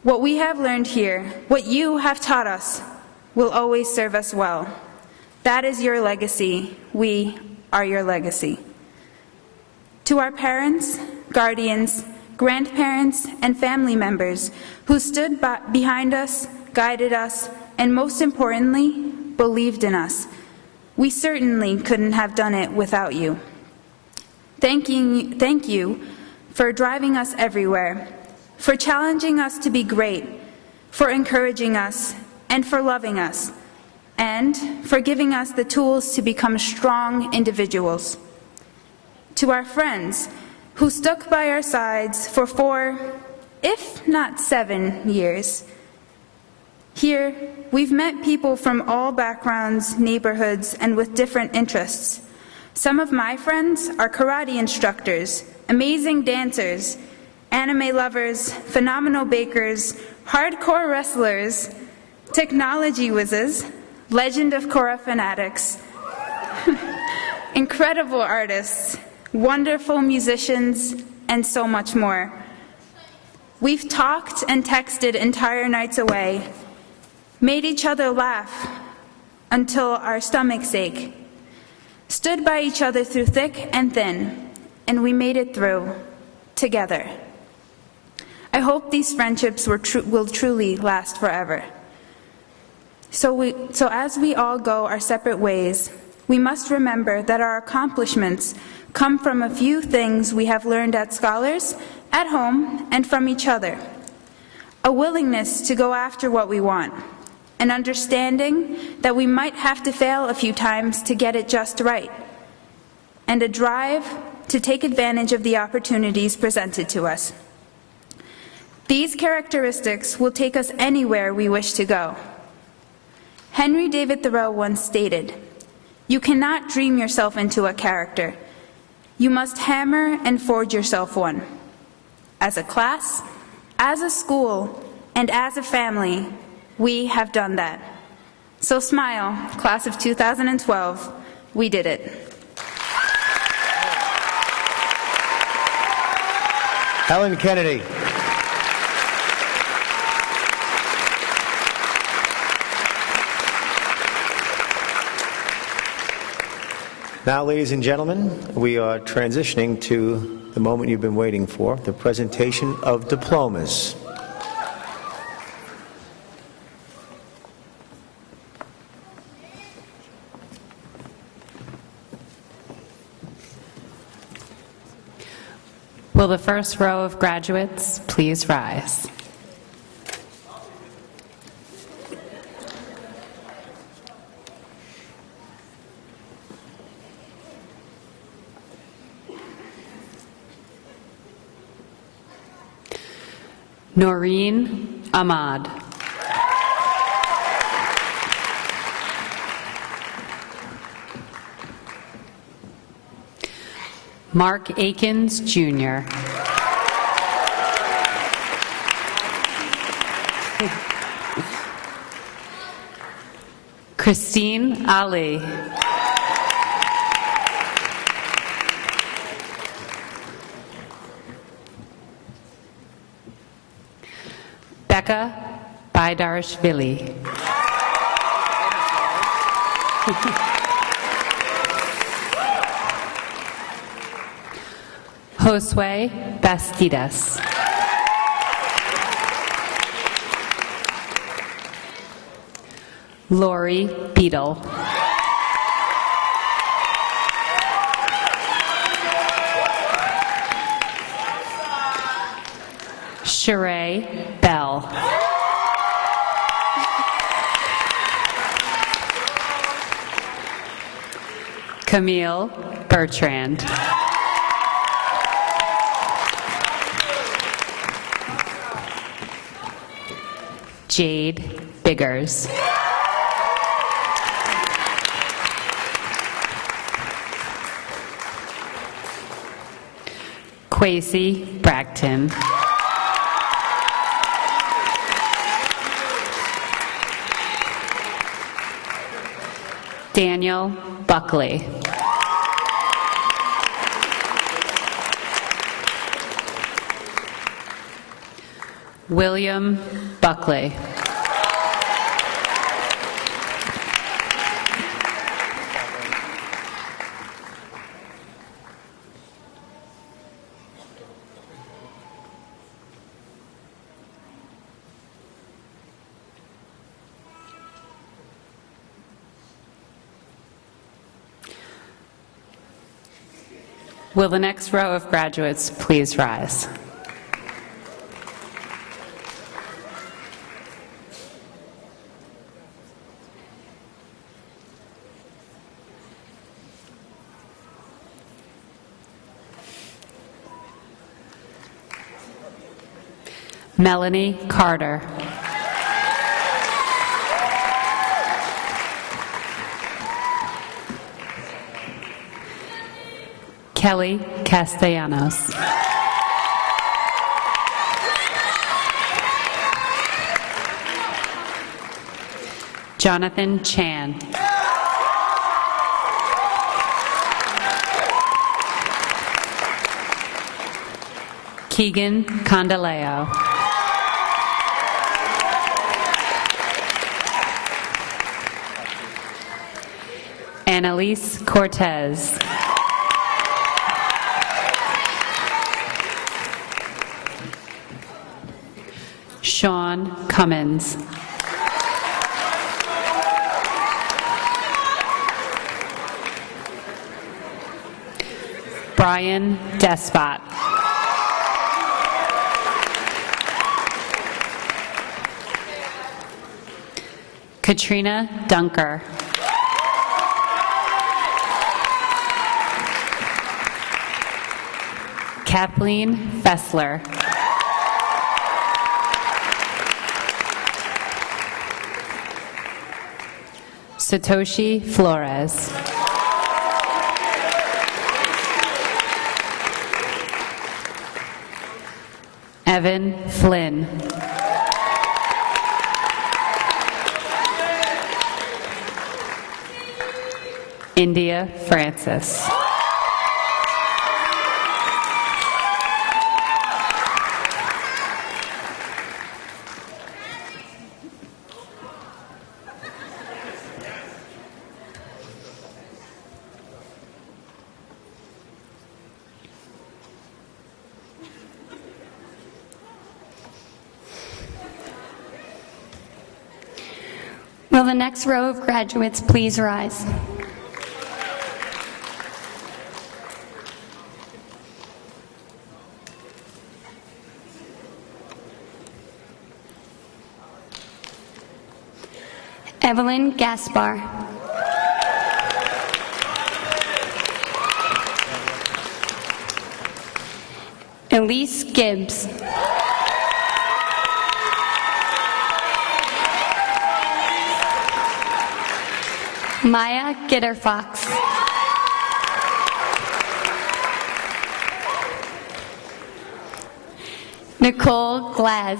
what we have learned here, what you have taught us, will always serve us well. That is your legacy. We are your legacy. To our parents, guardians, grandparents, and family members who stood behind us, guided us, and most importantly, believed in us, we certainly couldn't have done it without you. Thank you for driving us everywhere, for challenging us to be great, for encouraging us, and for loving us, and for giving us the tools to become strong individuals. To our friends who stuck by our sides for 4, if not 7 years, Here, we've met people from all backgrounds, neighborhoods, and with different interests. Some of my friends are karate instructors, amazing dancers, anime lovers, phenomenal bakers, hardcore wrestlers, technology whizzes, Legend of Korra fanatics, incredible artists, wonderful musicians, and so much more. We've talked and texted entire nights away, made each other laugh until our stomachs ache, stood by each other through thick and thin, and we made it through together. I hope these friendships will truly last forever. So as we all go our separate ways, we must remember that our accomplishments come from a few things we have learned at Scholars, at home, and from each other. A willingness to go after what we want, an understanding that we might have to fail a few times to get it just right, and a drive to take advantage of the opportunities presented to us. These characteristics will take us anywhere we wish to go. Henry David Thoreau once stated, "You cannot dream yourself into a character. You must hammer and forge yourself one." As a class, as a school, and as a family, we have done that. So smile, class of 2012, we did it. Helen Kennedy. Now, ladies and gentlemen, we are transitioning to the moment you've been waiting for, the presentation of diplomas. Will the first row of graduates please rise? Noreen Ahmad. Mark Akins, Jr. Christine Ali. Becca Baidarashvili. Josue Bastidas. Lori Beadle. Sheree Bell. Camille Bertrand. Jade Biggers. Quasi Bragton. Daniel Buckley. William Buckley. Will the next row of graduates please rise? Melanie Carter. Kelly Castellanos. Jonathan Chan. Keegan Condaleo. Annalise Cortez. Sean Cummins. Brian Despot. Katrina Dunker. Kathleen Fessler. Satoshi Flores. Evan Flynn. India Francis. Will the next row of graduates please rise? Evelyn Gaspar. Elise Gibbs. Maya Gitterfox. Nicole Glaz.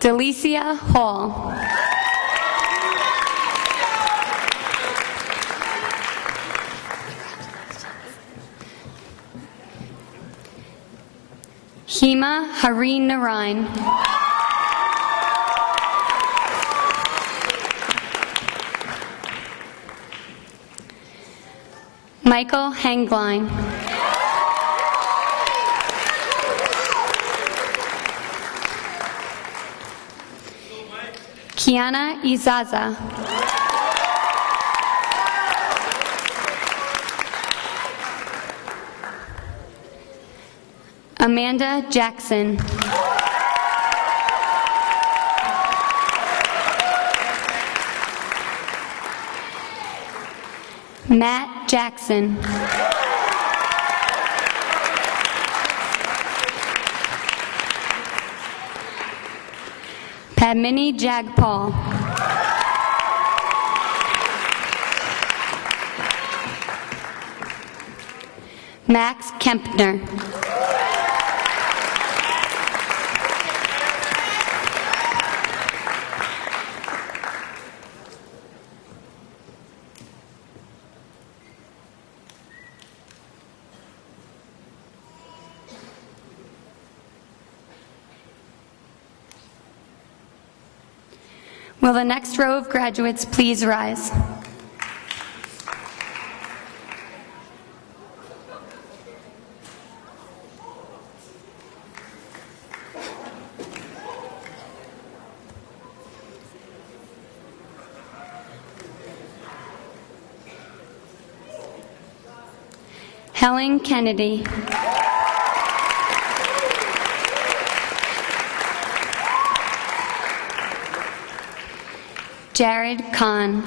Delicia Hall. Hema Hareen Narain. Michael Hangline. Kiana Izaza. Amanda Jackson. Matt Jackson. Padmini Jagpal. Max Kempner. Will the next row of graduates please rise? Helen Kennedy. Jared Khan.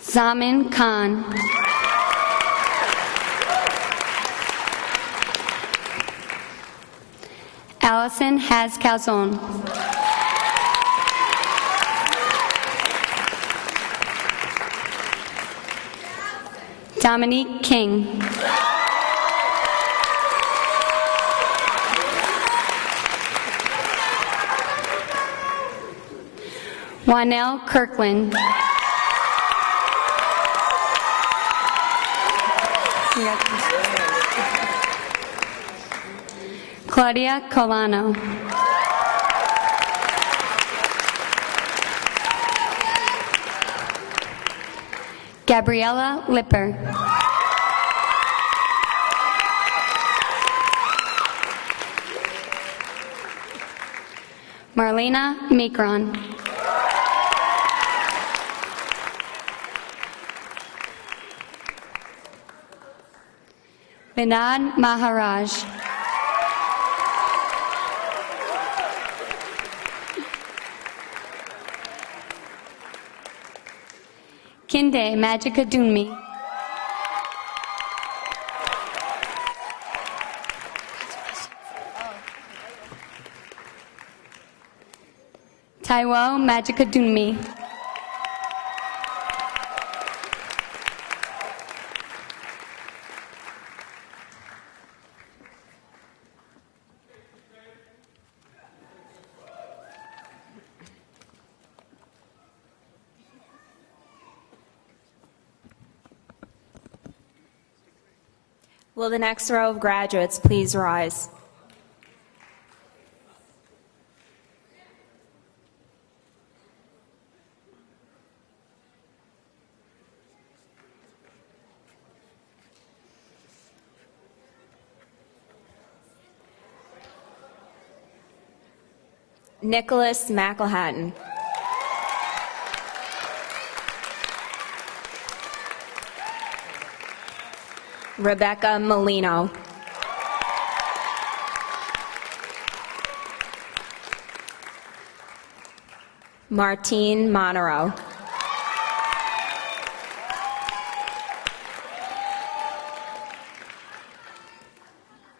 Zamin Khan. Allison Has Calzone. Dominique King. Wanell Kirkland. Claudia Colano. Gabriella Lipper. Marlena Macron. Vinod Maharaj. Kinde Magicadunmi. Taiwo Magicadunmi. Will the next row of graduates please rise? Nicholas McElhatton. Rebecca Molino. Martine Monero.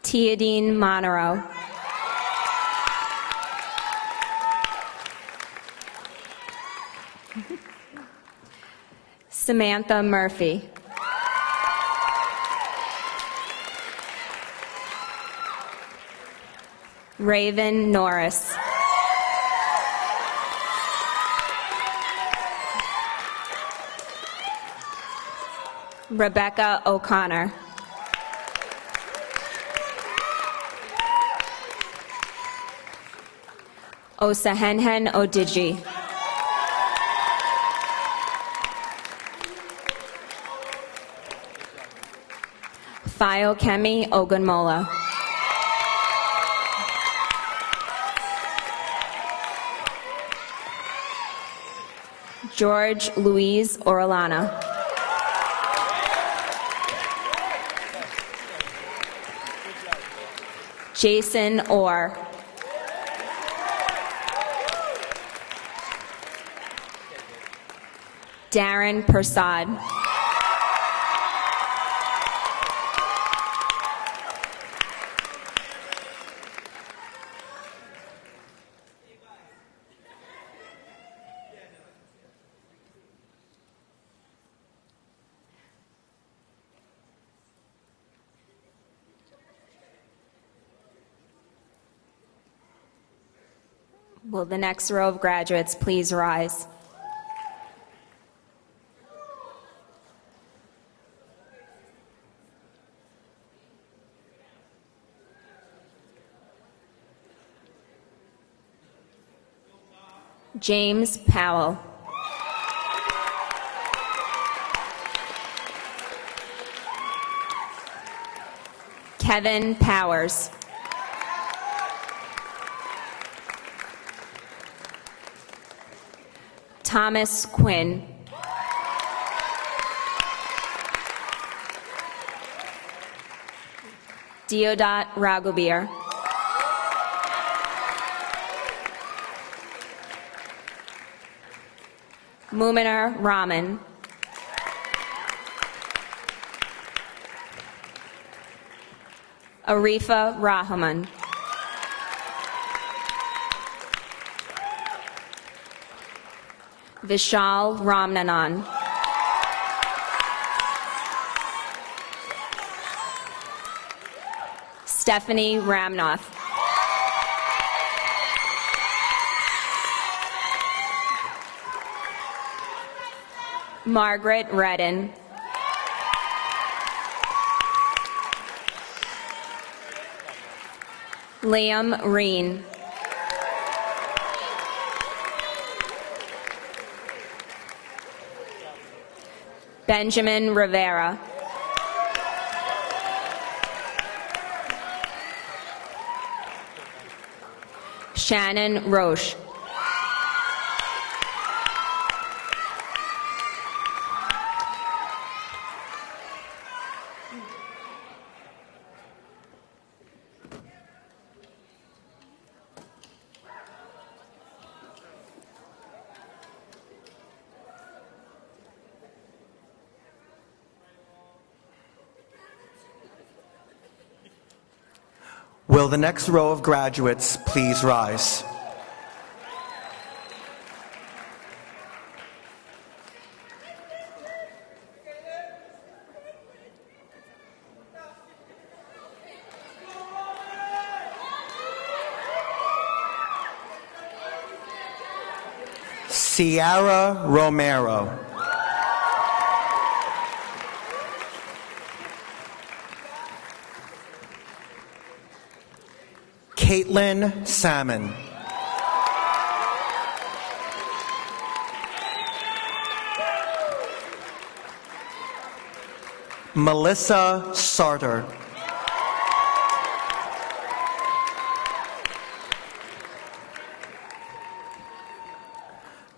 Teodine Monero. Samantha Murphy. Raven Norris. Rebecca O'Connor. Osahenhen Odiji. Fayokemi Ogunmola. George Louise Orellana. Jason Orr. Darren Persad. Will the next row of graduates please rise? James Powell. Kevin Powers. Thomas Quinn. Deodat Ragobir. Muminar Rahman. Arifa Rahman. Vishal Ramnanan. Stephanie Ramnoth. Margaret Redden. Liam Reen. Benjamin Rivera. Shannon Roche. Will the next row of graduates please rise? Ciara Romero. Caitlin Salmon. Melissa Sarter.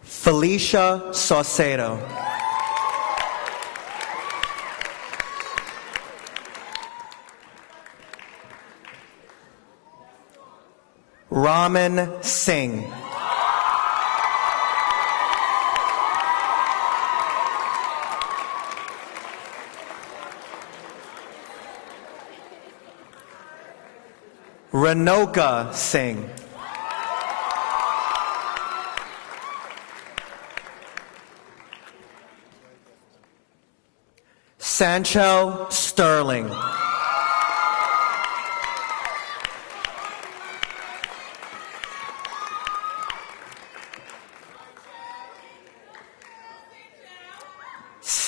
Felicia Saucedo. Raman Singh. Ranoka Singh. Sancho Sterling.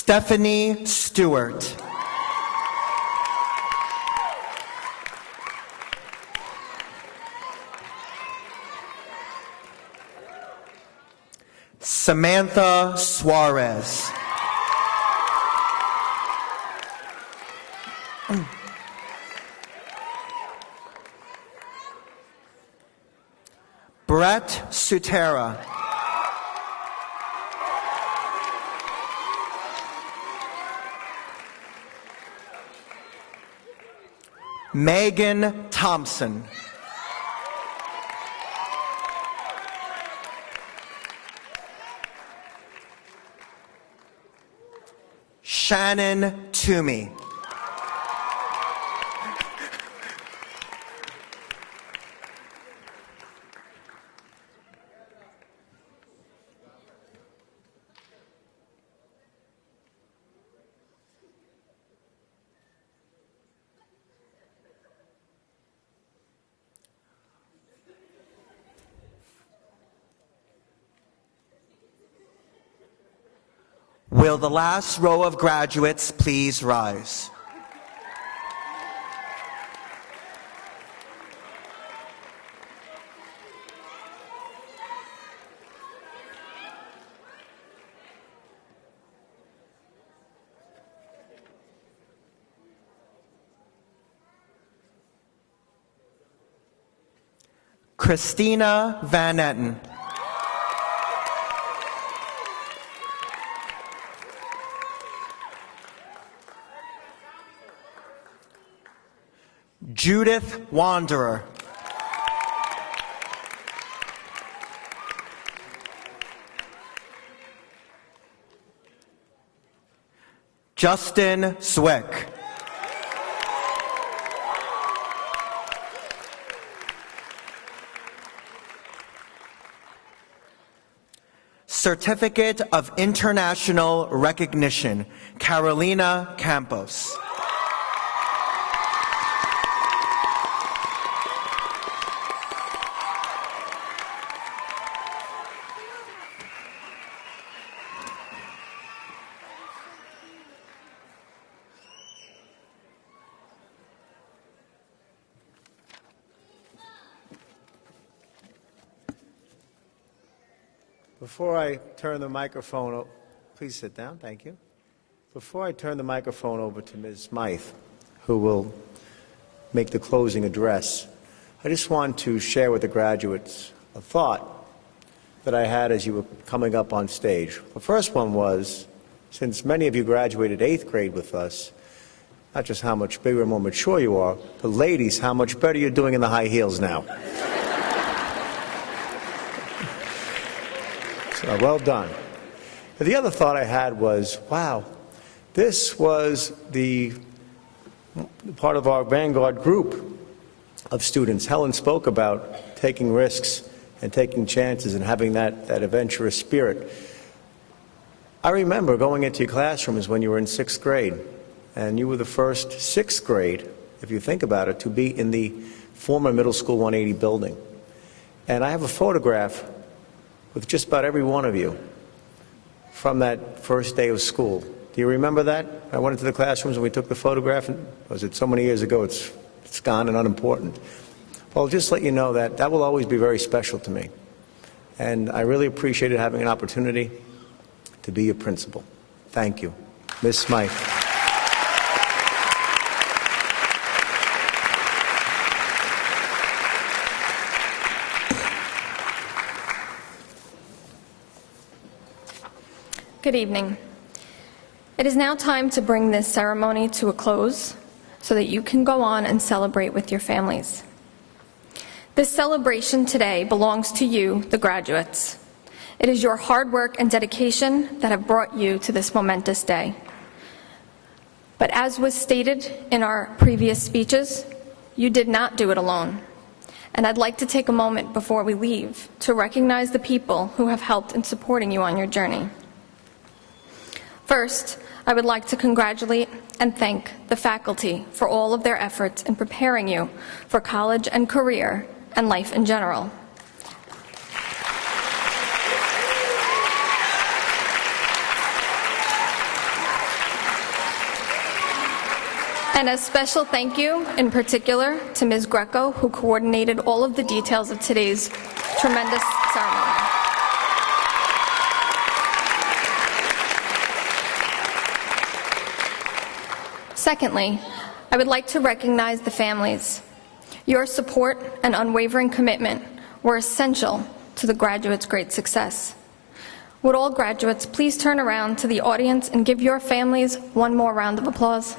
Stephanie Stewart. Samantha Suarez. Brett Sutera. Megan Thompson. Shannon Toomey. Will the last row of graduates please rise? Christina Van Etten. Judith Wanderer. Justin Zwick. Certificate of International Recognition, Carolina Campos. Before I turn the microphone, please sit down, thank you. Before I turn the microphone over to Ms. Smythe, who will make the closing address, I just want to share with the graduates a thought that I had as you were coming up on stage. The first one was, since many of you graduated 8th grade with us, not just how much bigger and more mature you are, but ladies, how much better you're doing in the high heels now. So, well done. But the other thought I had was, wow, this was the part of our vanguard group of students. Helen spoke about taking risks and taking chances and having that adventurous spirit. I remember going into your classrooms when you were in 6th grade, and you were the first 6th grade, if you think about it, to be in the former Middle School 180 building. And I have a photograph with just about every one of you from that first day of school. Do you remember that? I went into the classrooms and we took the photograph, and was it so many years ago it's gone and unimportant. Well, I'll just let you know that that will always be very special to me. And I really appreciated having an opportunity to be your principal. Thank you. Ms. Smythe. Good evening. It is now time to bring this ceremony to a close so that you can go on and celebrate with your families. This celebration today belongs to you, the graduates. It is your hard work and dedication that have brought you to this momentous day. But as was stated in our previous speeches, you did not do it alone. And I'd like to take a moment before we leave to recognize the people who have helped in supporting you on your journey. First, I would like to congratulate and thank the faculty for all of their efforts in preparing you for college and career and life in general. And a special thank you in particular to Ms. Greco, who coordinated all of the details of today's tremendous ceremony. Secondly, I would like to recognize the families. Your support and unwavering commitment were essential to the graduates' great success. Would all graduates please turn around to the audience and give your families one more round of applause?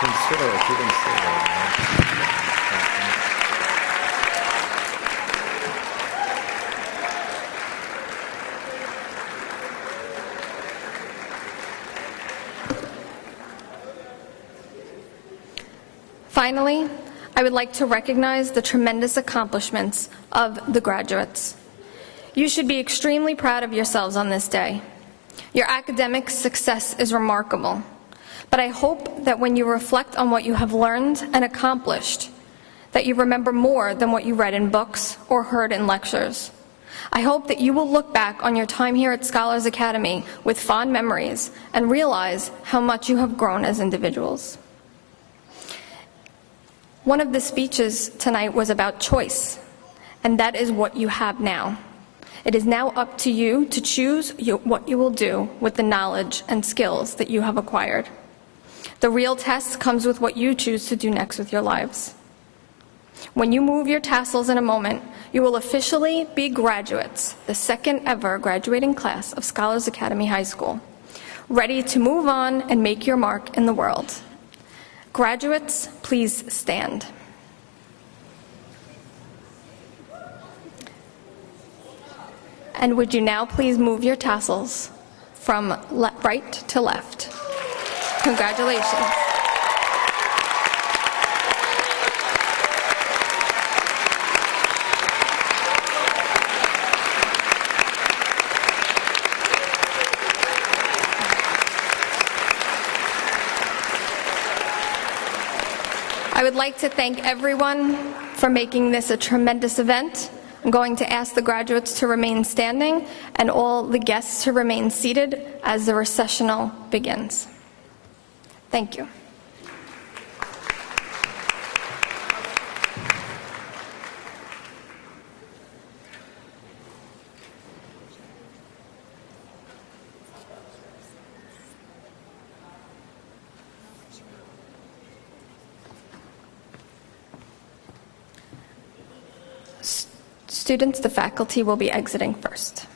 Consider it. You didn't say that. Finally, I would like to recognize the tremendous accomplishments of the graduates. You should be extremely proud of yourselves on this day. Your academic success is remarkable, but I hope that when you reflect on what you have learned and accomplished, that you remember more than what you read in books or heard in lectures. I hope that you will look back on your time here at Scholars Academy with fond memories and realize how much you have grown as individuals. One of the speeches tonight was about choice, and that is what you have now. It is now up to you to choose what you will do with the knowledge and skills that you have acquired. The real test comes with what you choose to do next with your lives. When you move your tassels in a moment, you will officially be graduates, the second ever graduating class of Scholars Academy High School, ready to move on and make your mark in the world. Graduates, please stand. And would you now please move your tassels from right to left? Congratulations. would like to thank everyone for making this a tremendous event. I'm going to ask the graduates to remain standing and all the guests to remain seated as the recessional begins. Thank you. Students, the faculty will be exiting first.